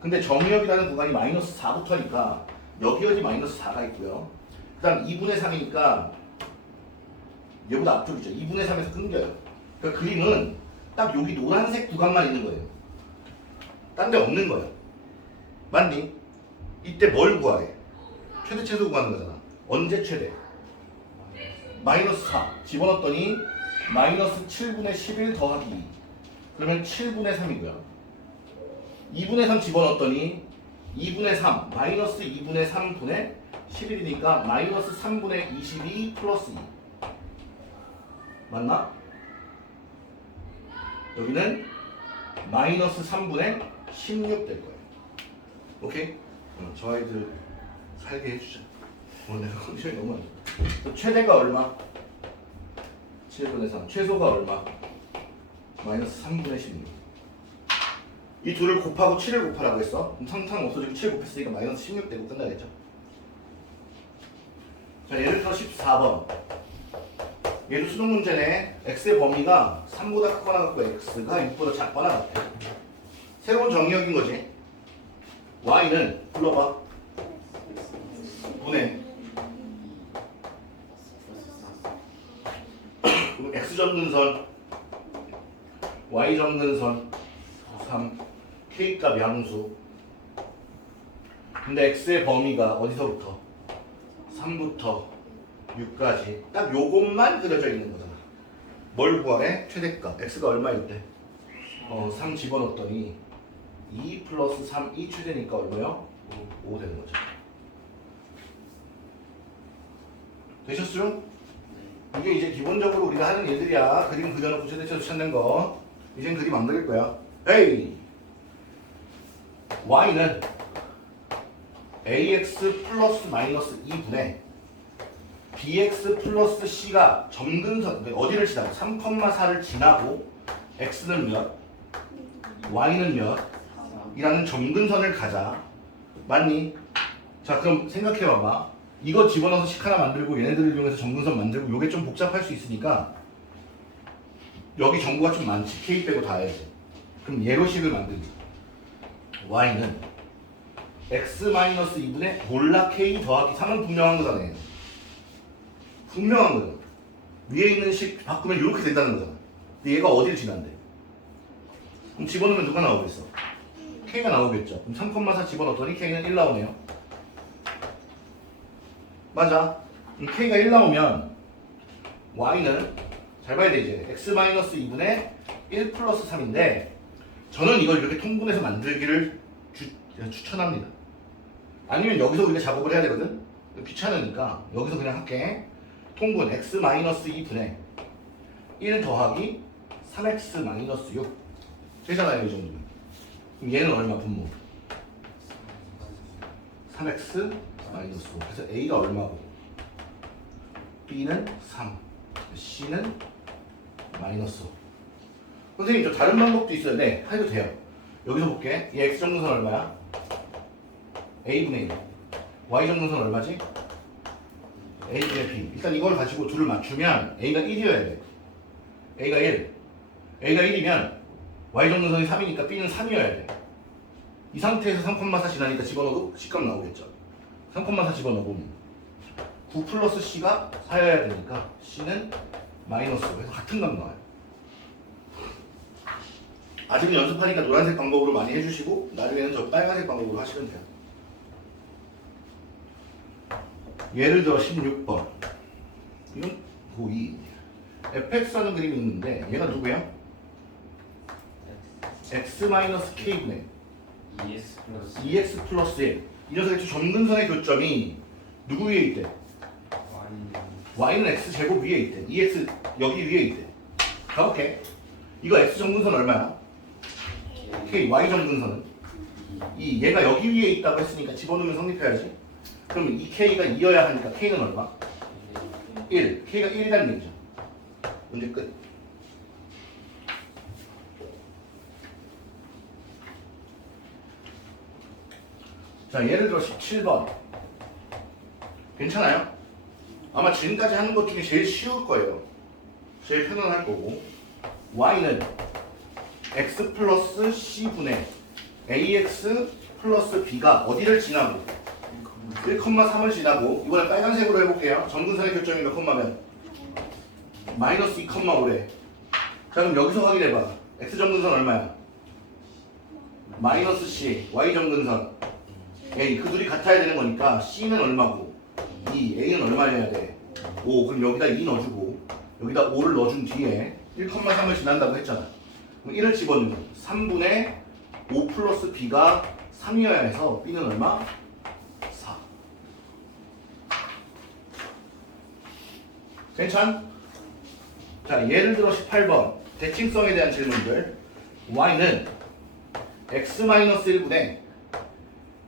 근데 정의역이라는 구간이 마이너스 4부터니까 여기 어디 마이너스 4가 있고요. 그 다음 2분의 3이니까 얘보다 앞쪽이죠. 2분의 3에서 끊겨요. 그러니까 그림은 딱 여기 노란색 구간만 있는 거예요. 딴 데 없는 거예요. 맞니? 이때 뭘 구하래? 최대 최소 구하는 거잖아. 언제 최대? 마이너스 4 집어넣었더니 마이너스 7분의 11 더하기 2 그러면 7분의 3이고요. 2분의 3 집어넣었더니 2분의 3 마이너스 2분의 3분의 11이니까 마이너스 3분의 22 플러스 2 맞나? 여기는 마이너스 3분의 16 될 거예요. 오케이? 저 아이들 살게 해주자. 오늘 내가 컨디션이 너무 안 좋아. 최대가 얼마? 7분의 3. 최소가 얼마? 마이너스 3분의 16. 이 둘을 곱하고 7을 곱하라고 했어. 그럼 상상 없어지고 7 곱했으니까 마이너스 16 되고 끝나겠죠. 자, 예를 들어 14번. 얘도 수능 문제네. x의 범위가 3보다 크거나 같고 x가 6보다 작거나 같아. 새로운 정의역인 거지. y는 불러봐. 분해. 그럼 x점근선, y점근선 3, k값 양수. 근데 x의 범위가 어디서부터? 3부터 6까지 딱 요것만 그려져 있는 거잖아. 뭘 구하래? 최대값. x가 얼마일 때? 3 집어넣었더니 2 플러스 3, 2 최대니까 얼마요? 5 되는 거죠. 되셨죠? 이게 이제 기본적으로 우리가 하는 일들이야. 그림 그려놓고 최대 최소 찾는 거. 이젠 그림 안 그릴 거야. 에이! y는 ax 플러스 마이너스 2분의 bx 플러스 c가 점근선 어디를 지나고 3,4를 지나고 x는 몇, y는 몇 이라는 점근선을 가자. 맞니? 자 그럼 생각해봐봐. 이거 집어넣어서 식 하나 만들고 얘네들을 이용해서 점근선 만들고 요게 좀 복잡할 수 있으니까 여기 정보가 좀 많지. k 빼고 다 해야지. 그럼 얘로 식을 만들자. y는 x-2분의 몰라 k 더하기 3은 분명한 거잖아요. 분명한 거죠. 위에 있는 식 바꾸면 이렇게 된다는 거잖아. 근데 얘가 어디를 지난대? 그럼 집어넣으면 누가 나오겠어? k가 나오겠죠. 그럼 3,4 집어넣었더니 k는 1 나오네요. 맞아. 그럼 k가 1 나오면 y는 잘 봐야 돼 이제 x-2분의 1 플러스 3인데 저는 이걸 이렇게 통분해서 만들기를 추천합니다. 아니면 여기서 우리가 작업을 해야 되거든? 귀찮으니까 여기서 그냥 할게. 통분 x-2분의 1 더하기 3x-6 되잖아요 이 정도면. 그럼 얘는 얼마 분모? 3x-5. 그래서 a가 얼마고 b는 3 c는 마이너스 5. 선생님 저 다른 방법도 있어요. 네 해도 돼요. 여기서 볼게. 이 x 정근선 얼마야? a분의 1. y 정근선 얼마지? a분의 b. 일단 이걸 가지고 둘을 맞추면 a가 1이어야 돼. a가 1. a가 1이면 y 정근선이 3이니까 b는 3이어야 돼. 이 상태에서 3,4 지나니까 집어넣어도 C값 나오겠죠. 3,4 집어넣으면 9 플러스 C가 4여야 되니까 C는 마이너스 5. 그래서 같은 값 나와요. 아직은 연습하니까 노란색 방법으로 많이 해주시고 나중에는 저 빨간색 방법으로 하시면 돼요. 예를 들어 16번. 이건 고2. fx라는 그림이 있는데 얘가 누구야? x-k분의 2x 플러스 1. 이 녀석의 점근선의 교점이 누구 위에 있대? y는 x제곱 위에 있대. 2x 여기 위에 있대. 가볼게. 이거 x 점근선 얼마야? k. y 점근선은? 얘가 여기 위에 있다고 했으니까 집어넣으면 성립해야지. 그러면 이 k가 2여야 하니까 k는 얼마? 1. k가 1이라는 얘기죠. 문제 끝. 자, 예를 들어 17번. 괜찮아요? 아마 지금까지 하는 것 중에 제일 쉬울 거예요. 제일 편안할 거고. y는 x 플러스 c분의 ax 플러스 b가 어디를 지나고 1,3을 지나고 이번에 빨간색으로 해볼게요. 점근선의 교점이 몇 콤마면? 마이너스 2,5래. 자 그럼 여기서 확인해봐. x 점근선 얼마야? 마이너스 c. y 점근선 A. 그 둘이 같아야 되는 거니까 C는 얼마고 2, A는 얼마여야 돼? 5. 그럼 여기다 2 넣어주고 여기다 5를 넣어준 뒤에 1,3을 지난다고 했잖아. 그럼 1을 집어넣으면 3분의 5 플러스 B가 3이어야 해서 B는 얼마? 4. 괜찮? 자 예를 들어 18번 대칭성에 대한 질문들. Y는 x-1분의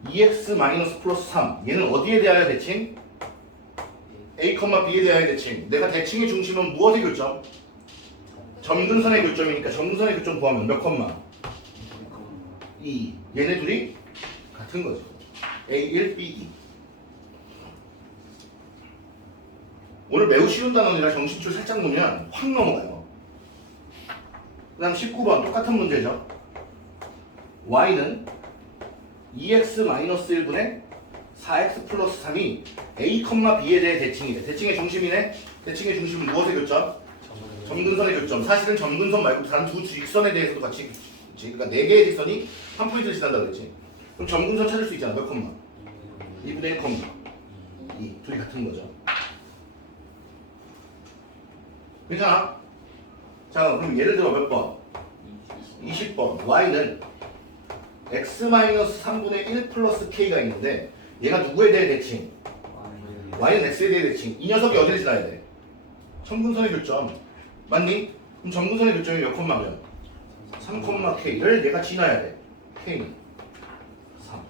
2x 마이너스 플러스 3. 얘는 어디에 대하여 대칭? a, b에 대하여 대칭. 내가 대칭의 중심은 무엇의 교점? 점근선의 교점이니까 점근선의 교점 구하면 몇 콤마? 2. 얘네 둘이 같은 거죠. a1, b2. 오늘 매우 쉬운 단원이라 정신줄 살짝 놓으면 확 넘어가요. 그 다음 19번 똑같은 문제죠. y는 2x-1분의 4x 플러스 3이 a, b에 대해 대칭이래. 대칭의 중심이네. 대칭의 중심은 무엇의 교점? 점근선의 교점. 사실은 점근선 말고 다른 두 직선에 대해서도 같이 그러니까 4개의 직선이 한 포인트를 지난다고 그랬지. 그럼 점근선 찾을 수 있잖아. 몇 콤마? 2분의 1 콤마 2. 둘이 같은 거죠. 괜찮아? 자 그럼 예를 들어 몇 번? 20번. y는 x-3분의 1 플러스 k가 있는데 얘가 누구에 대해 대칭? y는 x에 대해 대칭. 이 녀석이 어디를 지나야 돼? 점근선의 교점. 맞니? 그럼 점근선의 교점이 몇 콤마면? 3,k를 얘가 지나야 돼. k는 3.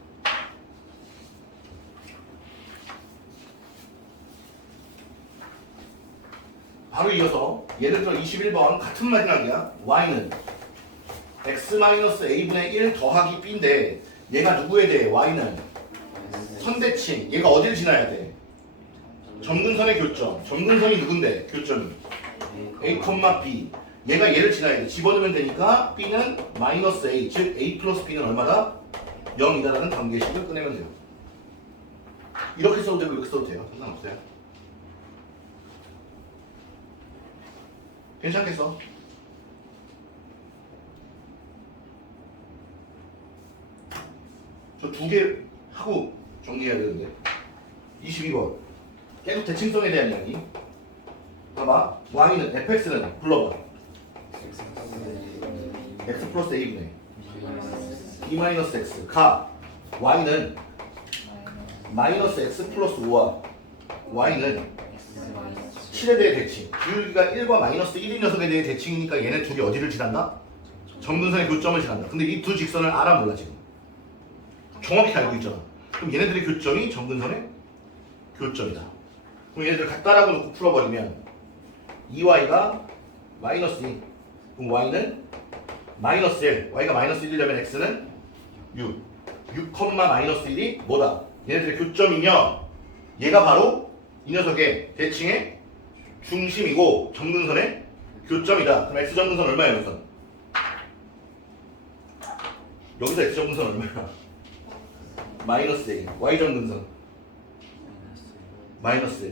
바로 이어서 예를 들어 21번 같은 마지막이야. y는 x-a분의 1 더하기 b인데 얘가 누구에 대해? y는 선대칭. 얘가 어디를 지나야 돼? 점근선의 교점. 점근선이 누군데? 교점이 a, b. 얘가 얘를 지나야 돼. 집어넣으면 되니까 b는 마이너스 a, 즉 a 플러스 b는 얼마다? 0이다라는 관계식을 꺼내면 돼요. 이렇게 써도 되고 이렇게 써도 돼요. 상관없어요. 괜찮겠어? 저 두 개 하고 정리해야 되는데. 22번 계속 대칭성에 대한 이야기. 봐봐. y는 fx는 불러봐. x 플러스 a분의 b 마이너스 x 가 y는 마이너스 x 플러스 5와 y는 7에 대해 대칭. 기울기가 1과 마이너스 1인 녀석에 대해 대칭이니까 얘네 둘이 어디를 지난다? 점근선의 교점을 지난다. 근데 이 두 직선을 알아 몰라 지금? 정확히 알고 있잖아. 그럼 얘네들의 교점이 점근선의 교점이다. 그럼 얘네들 같다라고 놓고 풀어버리면 2y가 마이너스 2. 그럼 y는 마이너스 1. y가 마이너스 1이라면 x는 6. 6, 마이너스 1이 뭐다? 얘네들의 교점이며 얘가 바로 이 녀석의 대칭의 중심이고 점근선의 교점이다. 그럼 x점근선 얼마예요? 여기서 x점근선 얼마야? 마이너스 1. y점근선 마이너스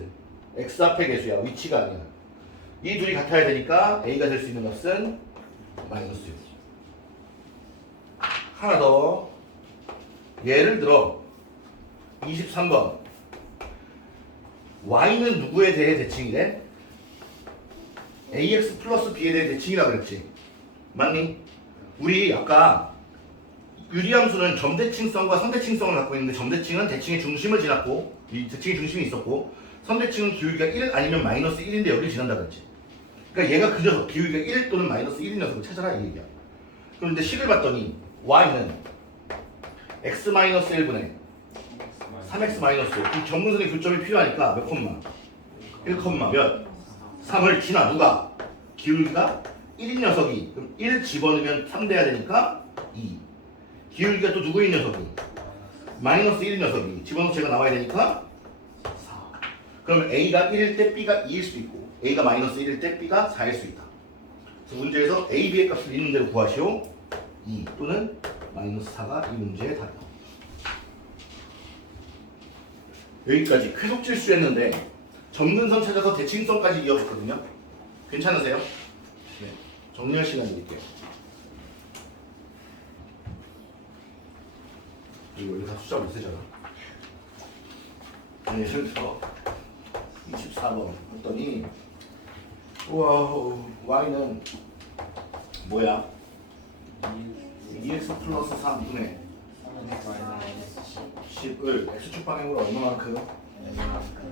1. x 앞의 개수야. 위치가 아니야. 이 둘이 같아야 되니까 a가 될 수 있는 값은 마이너스 6. 하나 더. 예를 들어 23번 y는 누구에 대해 대칭이래? ax 플러스 b에 대해 대칭이라 그랬지. 맞니? 우리 아까 유리함수는 점대칭성과 선대칭성을 갖고 있는데 점대칭은 대칭의 중심을 지났고 이 대칭의 중심이 있었고 선대칭은 기울기가 1 아니면 마이너스 1인데 여기를 지난다 그랬지. 그러니까 얘가 그 녀석 기울기가 1 또는 마이너스 1인 녀석을 찾아라 이 얘기야. 그럼 이제 식을 봤더니 y는 x-1분의 3x-1. 이 점근선의 교점이 필요하니까 몇 콤마? 1, 몇? 3을 지나 누가? 기울기가 1인 녀석이. 그럼 1 집어넣으면 3 돼야 되니까 2. 기울기가 또 누구인 녀석이? 마이너스 1인 녀석이. 집어넣어서 제가 나와야 되니까 4. 그러면 a가 1일 때 b가 2일 수도 있고 a가 마이너스 1일 때 b가 4일 수 있다. 그래서 문제에서 a, b의 값을 있는 대로 구하시오. 2 또는 마이너스 4가 이 문제의 답이다. 여기까지 쾌속질수 했는데 점근선 찾아서 대칭선까지 이어졌거든요. 괜찮으세요? 네. 정리할 시간 드릴게요. 이거 원래 다 숫자 못 쓰잖아. 예를 들어 24번 했더니 우와 y는 뭐야? 2x 플러스 3분의 10을 x축 방향으로 얼마만큼?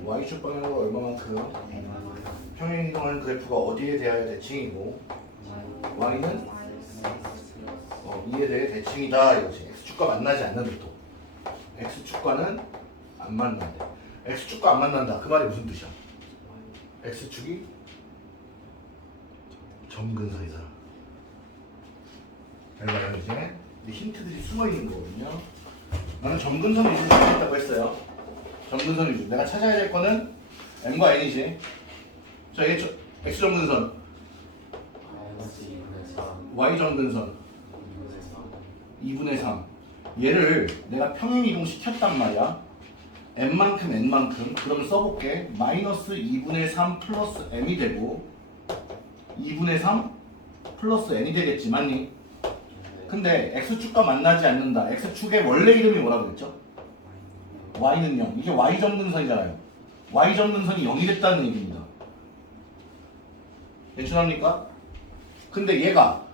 y축 방향으로 얼마만큼? 평행 이동하는 그래프가 어디에 대하여 대칭이고 y는 2에 대해 대칭이다 이거지. x축과 만나지 않는 또 x축과는 안 만난다. x축과 안 만난다. 그 말이 무슨 뜻이야? x축이 점근선이다. 잘 봐요 이제. 힌트들이 숨어있는 거거든요. 나는 점근선 위주로 찾겠다고 했어요. 점근선 위주. 내가 찾아야 될 거는 m과 n이지. 자, 이게 x점근선, y점근선 2분의 3. 얘를 내가 평행 이동 시켰단 말이야. m만큼 n만큼. 그러면 써볼게. 마이너스 2분의 3 플러스 m이 되고 2분의 3 플러스 n이 되겠지. 맞니? 근데 x축과 만나지 않는다. x축의 원래 이름이 뭐라고 그랬죠? y는 0. 이게 y점근선이잖아요. y점근선이 0이 됐다는 얘기입니다. 괜찮습니까? 근데 얘가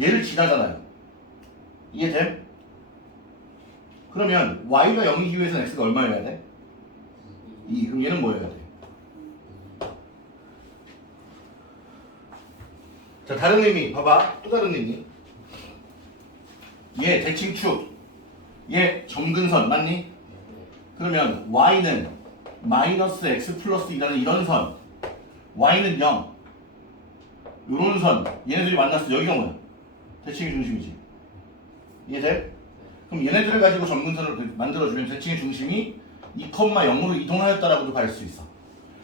얘를 지나잖아요. 이해됨? 그러면 y가 0이기 위해서는 x가 얼마여야 돼? 2. 그럼 얘는 뭐여야 돼? 자, 다른 의미 봐봐. 또 다른 의미. 얘 대칭축, 얘 점근선 맞니? 그러면 y는 마이너스 x 플러스 2라는 이런 선, y는 0. 요런 선 얘네들이 만났을 때 여기가 뭐야? 대칭의 중심이지. 이해돼? 그럼 얘네들을 가지고 점근선을 만들어주면 대칭의 중심이 2,0로 이동하였다라고도 갈 수 있어.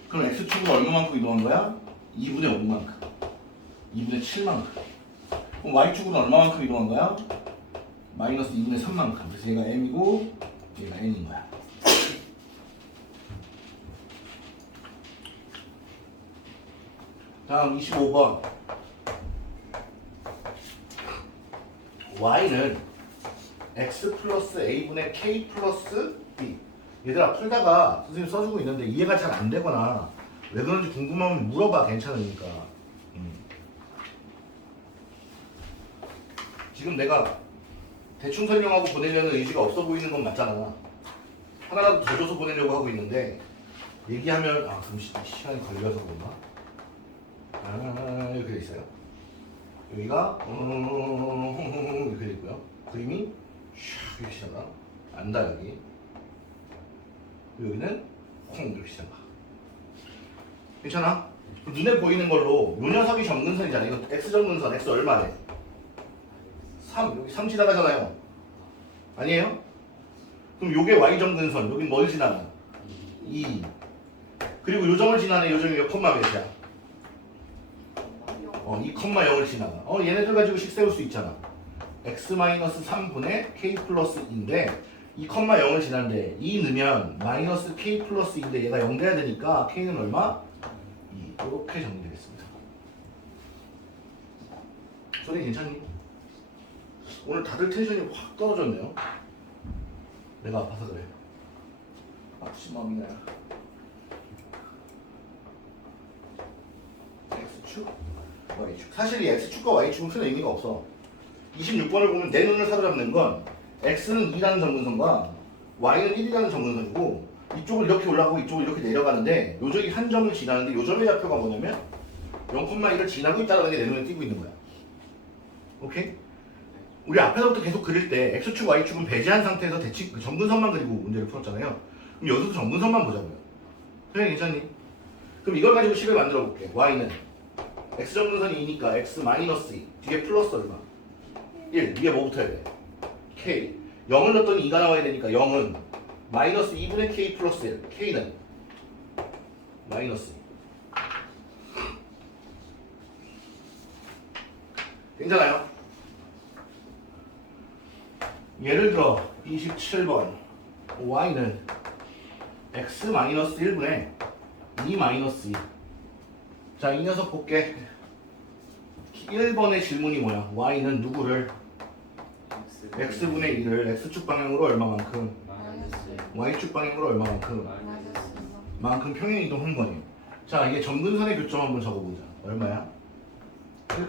그럼 x축으로 얼마만큼 이동한 거야? 2분의 5만큼. 2분의 7만큼. 그럼 y축으로 얼마만큼 이동한 거야? 마이너스 2분의 3만큼. 그래서 얘가 m이고 얘가 n인 거야. 다음 25번. y는 x 플러스 a분의 k 플러스 b. 얘들아 풀다가 선생님 써주고 있는데 이해가 잘 안 되거나 왜 그런지 궁금하면 물어봐. 괜찮으니까. 지금 내가 대충 설명하고 보내려는 의지가 없어 보이는 건 맞잖아. 하나라도 더 줘서 보내려고 하고 있는데 얘기하면 그럼 시간이 걸려서 그런가? 이렇게 돼 있어요. 여기가 이렇게 돼 있고요. 그림이 슉 이렇게 시작가. 안다 여기. 여기는 콩 이렇게 시작가. 괜찮아? 눈에 보이는 걸로 요 녀석이 점근선이잖아. 이거 x 점근선, x 얼마래? 3, 여기 3 지나가잖아요. 아니에요? 그럼 요게 y 점근선, 여긴 뭘 지나가? 2. 그리고 요 점을 지나네. 요 점이 몇 콤마 몇이야? 2,0을 지나가. 얘네들 가지고 식 세울 수 있잖아. x-3분의 k 플러스 2인데 2,0을 지난데 2 넣으면 마이너스 k 플러스 2인데 얘가 0 돼야 되니까 k는 얼마? 2. 이렇게 정리되겠습니다. 소리 괜찮니? 오늘 다들 텐션이 확 떨어졌네요. 내가 아파서 그래. 아프신 마음이네. x축, y축. 사실 이 x축과 y축은 큰 의미가 없어. 26번을 보면 내 눈을 사로잡는 건 x는 2라는 점근선과 y는 1이라는 점근선이고 이쪽을 이렇게 올라가고 이쪽을 이렇게 내려가는데 요점이 한 점을 지나는데 요점의 좌표가 뭐냐면 0,1을 지나고 있다는 게 내 눈에 띄고 있는 거야. 오케이? 우리 앞에서부터 계속 그릴 때 x축, y축은 배제한 상태에서 대칭 점근선만 그리고 문제를 풀었잖아요. 그럼 여기서 점근선만 보자고요. 그래 괜찮니? 그럼 이걸 가지고 식을 만들어 볼게. y는 x 점근선이 2니까 x 마이너스 2 뒤에 플러스 얼마? 1 위에 뭐 붙어야 돼? k 0을 넣었더니 2가 나와야 되니까 0은 마이너스 2분의 k 플러스 1 k는 마이너스 2 괜찮아요? 예를 들어 27번 y는 x 마이너스 1분의 2 마이너스 2 자, 이 녀석 볼게. 1번의 질문이 뭐야? y는 누구를? x분의 2를 x축 방향으로 얼마만큼? y축 방향으로 얼마만큼? 만큼 평행 이동한 거니. 자, 이게 점근선의 교점 한번 적어보자. 얼마야? 1,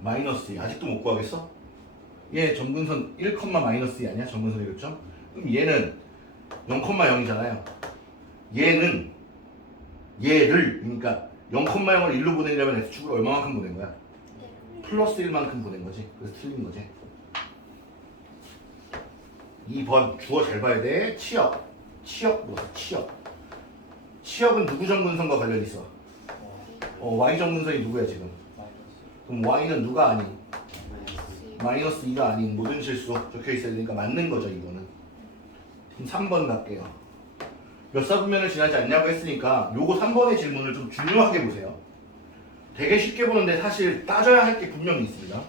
마이너스 2. 아직도 못 구하겠어? 얘 점근선 1, 마이너스 2 아니야? 점근선의 교점? 그럼 얘는 0,0이잖아요. 얘를 그러니까 0,0을 1로 보내려면 x축으로 얼마만큼 보낸 거야? 플러스 1만큼 보낸 거지. 그래서 틀린 거지. 2번 주어 잘 봐야 돼. 치역 뭐야? 치역은 누구 점근선과 관련 있어? y 점근선이 누구야 지금? 그럼 y는 누가 아닌? 마이너스 2가 아닌 모든 실수 적혀 있어야 되니까 맞는 거죠 이거는. 그럼 3번 갈게요. 몇 사분면을 지나지 않냐고 했으니까 요거 3번의 질문을 좀 중요하게 보세요. 되게 쉽게 보는데 사실 따져야 할 게 분명히 있습니다.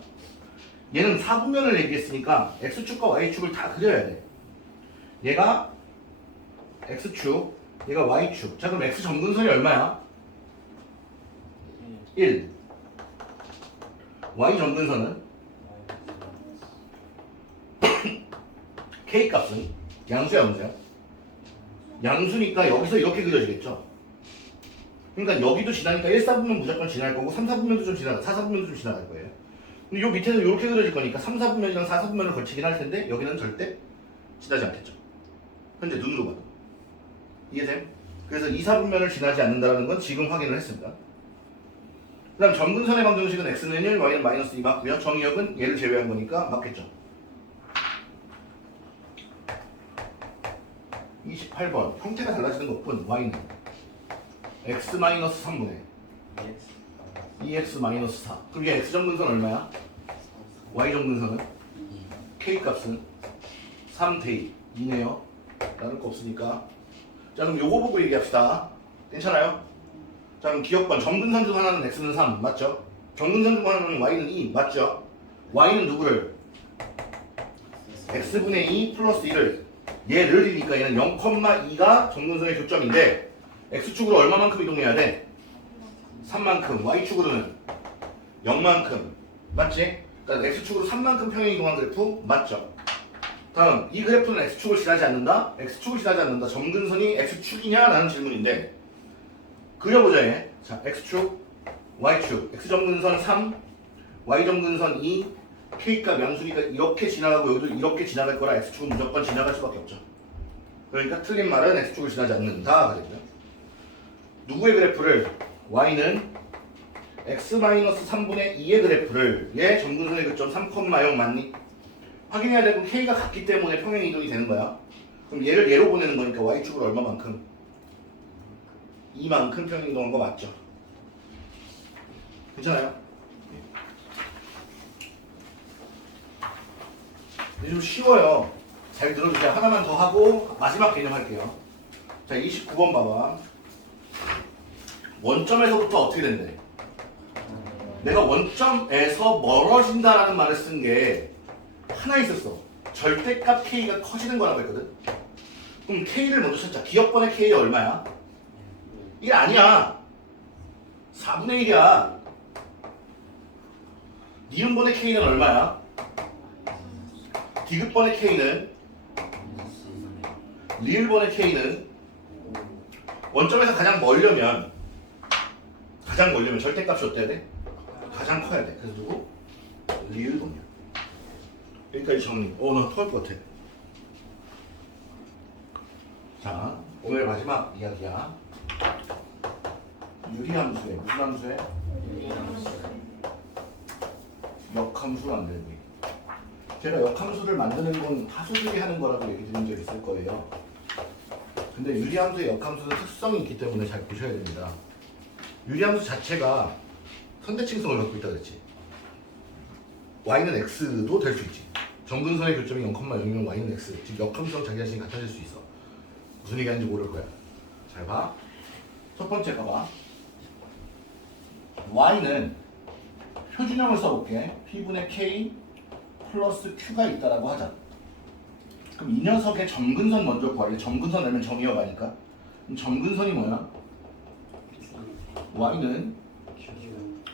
얘는 4분면을 얘기했으니까 x축과 y축을 다 그려야 돼. 얘가 x축, 얘가 y축. 자 그럼 x 점근선이 얼마야? 1. y 점근선은? k 값은? 양수야 문제야? 양수니까 여기서 이렇게 그려지겠죠. 그러니까 여기도 지나니까 1, 4분면 무조건 지날 거고 3, 4분면도 좀 지나가 4, 4분면도 좀 지나갈 거예요. 근데 요 밑에는 이렇게 그려질 거니까 3, 4분면이랑 4, 4분면을 거치긴 할 텐데 여기는 절대 지나지 않겠죠. 현재 눈으로 봐도. 이해돼요? 그래서 2, 4분면을 지나지 않는다는 건 지금 확인을 했습니다. 그 다음 점근선의 방정식은 x는 1, y는 마이너스 2 맞고요. 정의역은 얘를 제외한 거니까 맞겠죠. 28번 형태가 달라지는 것뿐 y는 x-3분의 2x-4. 그럼 이게 x정근선 얼마야? y정근선은? k값은 3대 2네요. 나눌 거 없으니까. 자, 그럼 요거 보고 얘기합시다. 괜찮아요? 자, 그럼 기억번 정근선 중 하나는 x는 3 맞죠? 정근선 중 하나는 y는 2 맞죠? y는 누구를? x분의 2 플러스 1을 얘를이니까 얘는 0,2가 정근선의 교점인데 x축으로 얼마만큼 이동해야 돼? 3만큼. y축으로는 0만큼. 맞지? 그러니까 x축으로 3만큼 평행 이동한 그래프 맞죠? 다음 이 그래프는 x축을 지나지 않는다? x축을 지나지 않는다. 정근선이 x축이냐? 라는 질문인데 그려보자 얘. 자, x축, y축. x정근선 3, y정근선 2, k값 양수니까 이렇게 지나가고 여기도 이렇게 지나갈 거라 x축은 무조건 지나갈 수밖에 없죠. 그러니까 틀린 말은 x축을 지나지 않는다. 그랬죠. 누구의 그래프를? y는 x-3분의 2의 그래프를 얘 정근선의 교점 3,0 맞니? 확인해야 되고 k가 같기 때문에 평행 이동이 되는 거야. 그럼 얘를 얘로 보내는 거니까 y축으로 얼마만큼? 2만큼 평행 이동한 거 맞죠? 괜찮아요? 이제 좀 쉬워요. 잘 들어주세요. 하나만 더 하고 마지막 개념 할게요. 자, 29번 봐봐. 원점에서부터 어떻게 된대? 내가 원점에서 멀어진다라는 말을 쓴 게 하나 있었어. 절대값 k가 커지는 거라고 했거든. 그럼 k를 먼저 찾자. 기억번의 k가 얼마야? 이게 아니야. 4분의 1이야. 니은번의 k는 얼마야? 디귿번의 k는? 리을번의 k는? 원점에서 가장 멀려면 절대값이 어때야 돼? 가장 커야 돼. 그래서 누구? 리을번이야. 여기까지 정리. 나 토할 것 같아. 자, 오늘 마지막 이야기야. 유리함수에 무슨 함수에? 역함수 만들기. 제가 역함수를 만드는 건 하수들이 하는 거라고 얘기 드린 적 있을 거예요. 근데 유리함수의 역함수는 특성이 있기 때문에 잘 보셔야 됩니다. 유리함수 자체가 선대칭성을 갖고 있다 그랬지. y는 x도 될 수 있지. 정근선의 교점이 0,0이면 y는 x. 즉 역함수랑 자기 자신이 같아질 수 있어. 무슨 얘기하는지 모를 거야. 잘 봐. 첫 번째 봐봐. y는 표준형을 써볼게. p분의 k 플러스 q가 있다라고 하자. 그럼 이 녀석의 점근선 먼저 구할래. 점근선 알면 정의역 아니까. 그럼 점근선이 뭐야? y는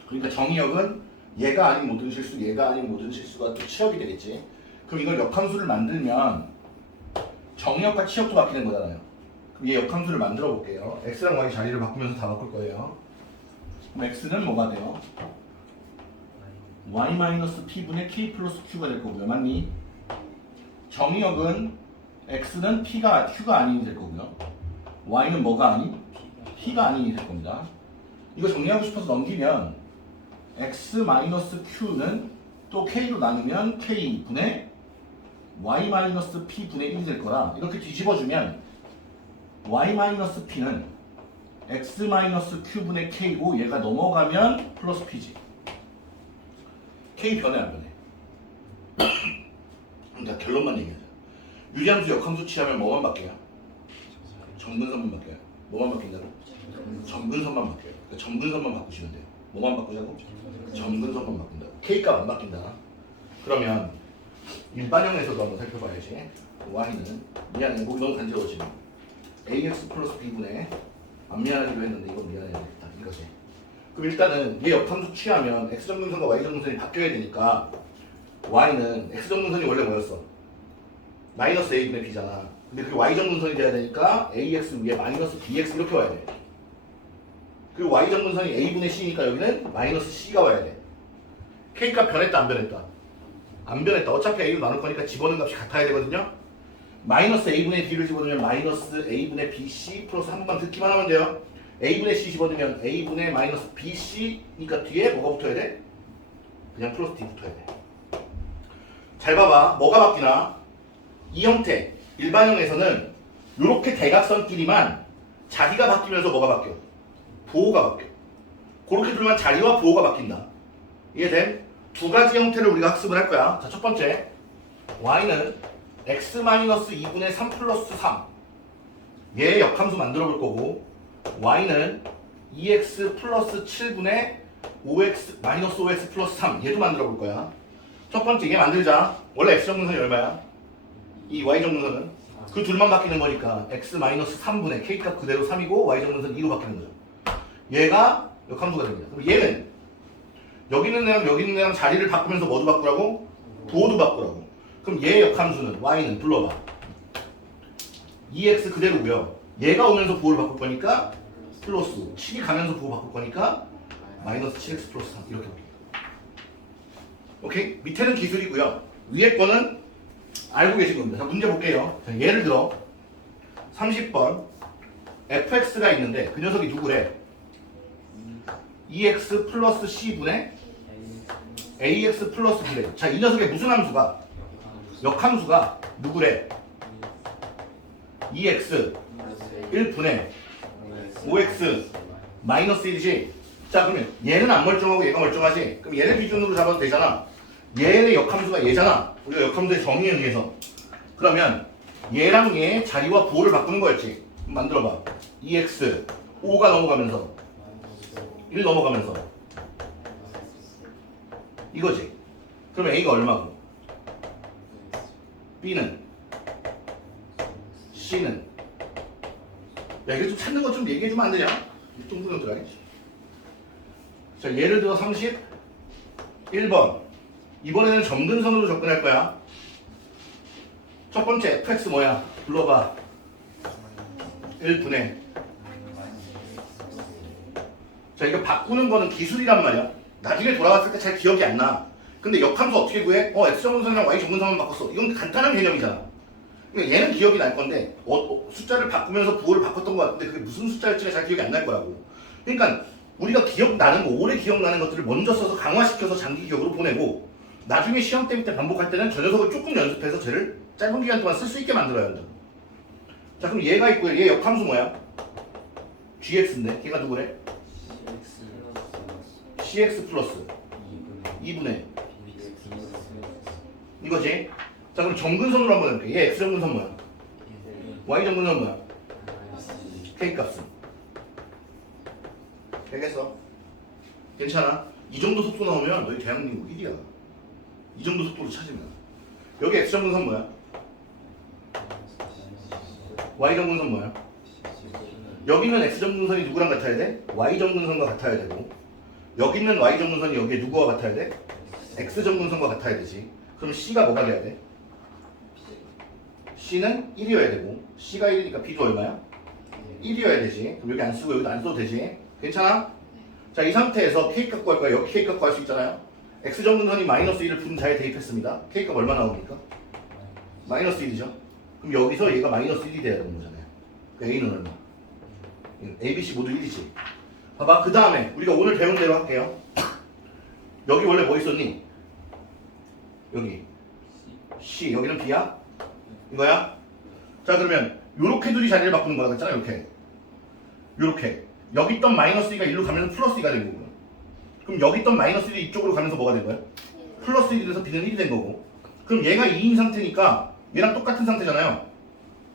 그러니까 정의역은 얘가 아닌 모든 실수, 얘가 아닌 모든 실수가 또 치역이 되겠지. 그럼 이걸 역함수를 만들면 정의역과 치역도 바뀌는 거잖아요. 그럼 얘 역함수를 만들어 볼게요. x랑 y 자리를 바꾸면서 다 바꿀 거예요. 그럼 x는 뭐가 돼요? y-p분의 k 플러스 q가 될 거고요. 맞니? 정의역은 x는 q가 아닌이 될 거고요. y는 뭐가 아닌? p가 아닌이 될 겁니다. 이거 정리하고 싶어서 넘기면 x-q는 또 k로 나누면 k분의 y-p분의 1이 될 거라 이렇게 뒤집어주면 y-p는 x-q분의 k고 얘가 넘어가면 플러스 p지. k 변해 안 변해? 그러니까 결론만 얘기하자. 유리함수 역함수 취하면 뭐만 바뀌어요? 정근선만 바뀌어요. 뭐만 바뀐다고? 정근선만 바뀌어요. 그러니까 정근선만 바꾸시면 돼요. 뭐만 바꾸자고? 정근선만 바꾼다. k값 안 바뀐다. 그러면 일반형에서도 한번 살펴봐야지. y는 미안해. 목이 너무 간지러워지네. ax 플러스 b분의 안 미안하기로 했는데 이건 미안해야겠다. 이거지. 그럼 일단은 얘 역함수 취하면 x정근선과 y정근선이 바뀌어야 되니까 y는 x정근선이 원래 뭐였어? 마이너스 a분의 b잖아. 근데 그게 y정근선이 돼야 되니까 ax 위에 마이너스 bx 이렇게 와야 돼. 그리고 y정근선이 a분의 c니까 여기는 마이너스 c가 와야 돼. k값 변했다 안 변했다? 안 변했다. 어차피 a로 나눌 거니까 집어넣은 값이 같아야 되거든요. 마이너스 a분의 b를 집어넣으면 마이너스 a분의 bc 플러스 한 번만 듣기만 하면 돼요. a분의 c 집어넣으면 a분의 마이너스 bc니까 뒤에 뭐가 붙어야 돼? 그냥 플러스 d 붙어야 돼. 잘 봐봐. 뭐가 바뀌나? 이 형태 일반형에서는 이렇게 대각선끼리만 자기가 바뀌면서 뭐가 바뀌어? 보호가 바뀌어. 그렇게 두면 자리와 보호가 바뀐다. 이해됨? 두 가지 형태를 우리가 학습을 할 거야. 자, 첫 번째 y는 x-2분의 3 플러스 3 얘의 역함수 만들어 볼 거고 y는 2x 플러스 7분의 5x 마이너스 5x 플러스 3 얘도 만들어 볼 거야. 첫 번째 얘 만들자. 원래 x 정근선이 얼마야? 이 y 정근선은 그 둘만 바뀌는 거니까 x 마이너스 3분의 k 값 그대로 3이고 y 정근선 2로 바뀌는 거야. 얘가 역함수가 됩니다. 그럼 얘는 여기 있는 애랑 여기 있는 애랑 자리를 바꾸면서 뭐도 바꾸라고? 보호도 바꾸라고. 그럼 얘의 역함수는 y는 불러봐. 2x 그대로고요. 얘가 오면서 보호를 바꿀 거니까 플러스 7이 가면서 보호 바꿀 거니까 마이너스 7x 플러스 3 이렇게 바뀝니다. 오케이? 밑에는 기술이고요. 위에 거는 알고 계신 겁니다. 자, 문제 볼게요. 자, 예를 들어 30번 fx가 있는데 그 녀석이 누구래? 2x 플러스 c분의 ax 플러스 b래. 자, 이 녀석의 무슨 함수가? 역함수가 누구래? 2x 1분의 5x 마이너스 1이지. 자, 그러면 얘는 안 멀쩡하고 얘가 멀쩡하지. 그럼 얘를 기준으로 잡아도 되잖아. 얘의 역함수가 얘잖아. 우리가 역함수의 정의에 의해서. 그러면 얘랑 얘의 자리와 보호를 바꾸는 거였지. 그럼 만들어봐. 2x 5가 넘어가면서 1 넘어가면서 이거지. 그럼 a가 얼마고? b는 c는 야, 이거 좀 찾는 거 좀 얘기해주면 안 되냐? 뚱뚱이들아. 자, 예를 들어 31번. 이번에는 점근선으로 접근할 거야. 첫 번째 fx 뭐야? 불러봐. 1분의. 자, 이거 바꾸는 거는 기술이란 말이야. 나중에 돌아왔을 때 잘 기억이 안 나. 근데 역함수 어떻게 구해? x 정근선이랑 y 정근선만 바꿨어. 이건 간단한 개념이잖아. 그러니까 얘는 기억이 날 건데 숫자를 바꾸면서 부호를 바꿨던 것 같은데 그게 무슨 숫자일지가 잘 기억이 안 날 거라고. 그러니까 우리가 기억나는 거, 오래 기억나는 것들을 먼저 써서 강화시켜서 장기 기억으로 보내고 나중에 시험 때 반복할 때는 저 녀석을 조금 연습해서 쟤를 짧은 기간 동안 쓸 수 있게 만들어야 한다. 자, 그럼 얘가 있고요. 얘 역함수 뭐야? gx인데 걔가 누구래? cx 플러스 2분의 이거지? 자, 그럼 정근선으로 한번 해볼게. 얘 x 정근선 뭐야? y 정근선 뭐야? k 값은 알겠어? 괜찮아? 이 정도 속도 나오면 너희 대한민국 1위야. 이 정도 속도로 찾으면. 여기 x 정근선 뭐야? y 정근선 뭐야? 여기는 x 정근선이 누구랑 같아야 돼? y 정근선과 같아야 되고, 여기 있는 y 정근선이 여기에 누구와 같아야 돼? x 정근선과 같아야 되지. 그럼 c가 뭐가 돼야 돼? c는 1이어야 되고, c가 1이니까 b도 얼마야? 1이어야 되지. 그럼 여기 안 쓰고 여기도 안 써도 되지. 괜찮아? 자, 이 상태에서 k값 구할 거야. 여기 k값 구할 수 있잖아요. x 정근선이 마이너스 1을 분자에 대입했습니다. k값 얼마 나옵니까? 마이너스 1이죠. 그럼 여기서 얘가 마이너스 1이 돼야 되는 거잖아요. 그러니까 a는 얼마? a, b, c 모두 1이지. 봐봐. 그 다음에 우리가 오늘 배운 대로 할게요. 여기 원래 뭐 있었니? 여기 c, 여기는 b야? 이거야? 자, 그러면 요렇게 둘이 자리를 바꾸는 거라 그랬잖아. 요렇게 여기 있던 마이너스 2가 1로 가면서 플러스 2가 된 거고요. 그럼 여기 있던 마이너스 1이 이쪽으로 가면서 뭐가 된 거야? 플러스 1이 돼서 b는 1이 된 거고. 그럼 얘가 2인 상태니까 얘랑 똑같은 상태잖아요.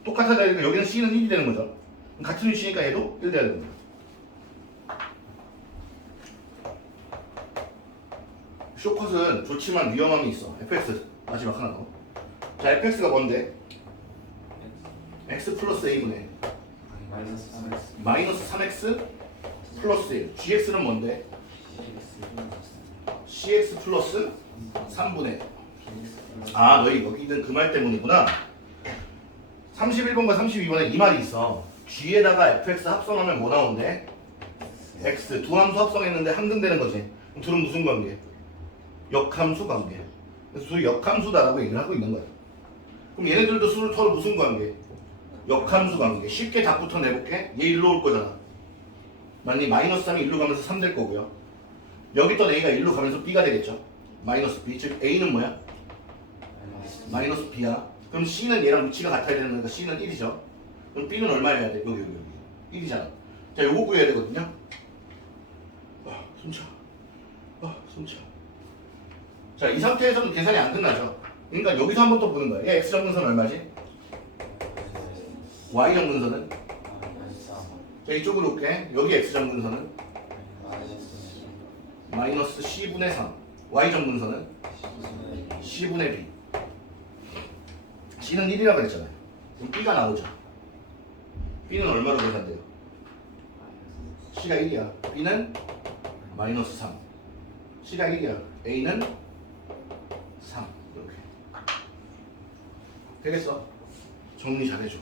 똑같아야 되니까 여기는 c는 1이 되는 거죠. 그럼 같은 위치니까 얘도 1 돼야 되는 거예요. 쇼컷은 좋지만 위험함이 있어. fx 마지막 하나 더. 자, fx가 뭔데? x 플러스 a분의 마이너스 3x 플러스 1. gx는 뭔데? cx 플러스 3분의. 아, 너희 여기 있는 그 말 때문이구나. 31번과 32번에 이 말이 있어. g에다가 fx 합성하면 뭐 나오는데? x. 두 함수 합성했는데 함등되는 거지. 그럼 둘은 무슨 관계? 역함수 관계. 그래서 둘이 역함수다라고 얘기를 하고 있는 거야. 그럼 얘네들도 서로 무슨 관계? 역함수 관계. 쉽게 답부터 내볼게. 얘 일로 올 거잖아. 만약에 마이너스 3이 일로 가면서 3 될 거고요. 여기 있던 a가 일로 가면서 b가 되겠죠. 마이너스 b. 즉 a는 뭐야? 마이너스 b야. 그럼 c는 얘랑 위치가 같아야 되는 거니까 c는 1이죠. 그럼 b는 얼마여야 돼? 여기 1이잖아. 자, 요거 구해야 되거든요. 숨차. 숨차. 자, 이 상태에서는 계산이 안 끝나죠. 그러니까 여기서 한번 또 보는 거야. 얘 x 정근선 얼마지? y 정근선은? 자, 이쪽으로 올게. 여기 x 정근선은? 마이너스 c분의 3. y 정근선은? c분의 b. c는 1이라고 그랬잖아요. 그럼 b가 나오죠. b는 얼마로 계산돼요? c가 1이야. b는 마이너스 3. c가 1이야. a는 3. 이렇게. 되겠어? 정리 잘해줘.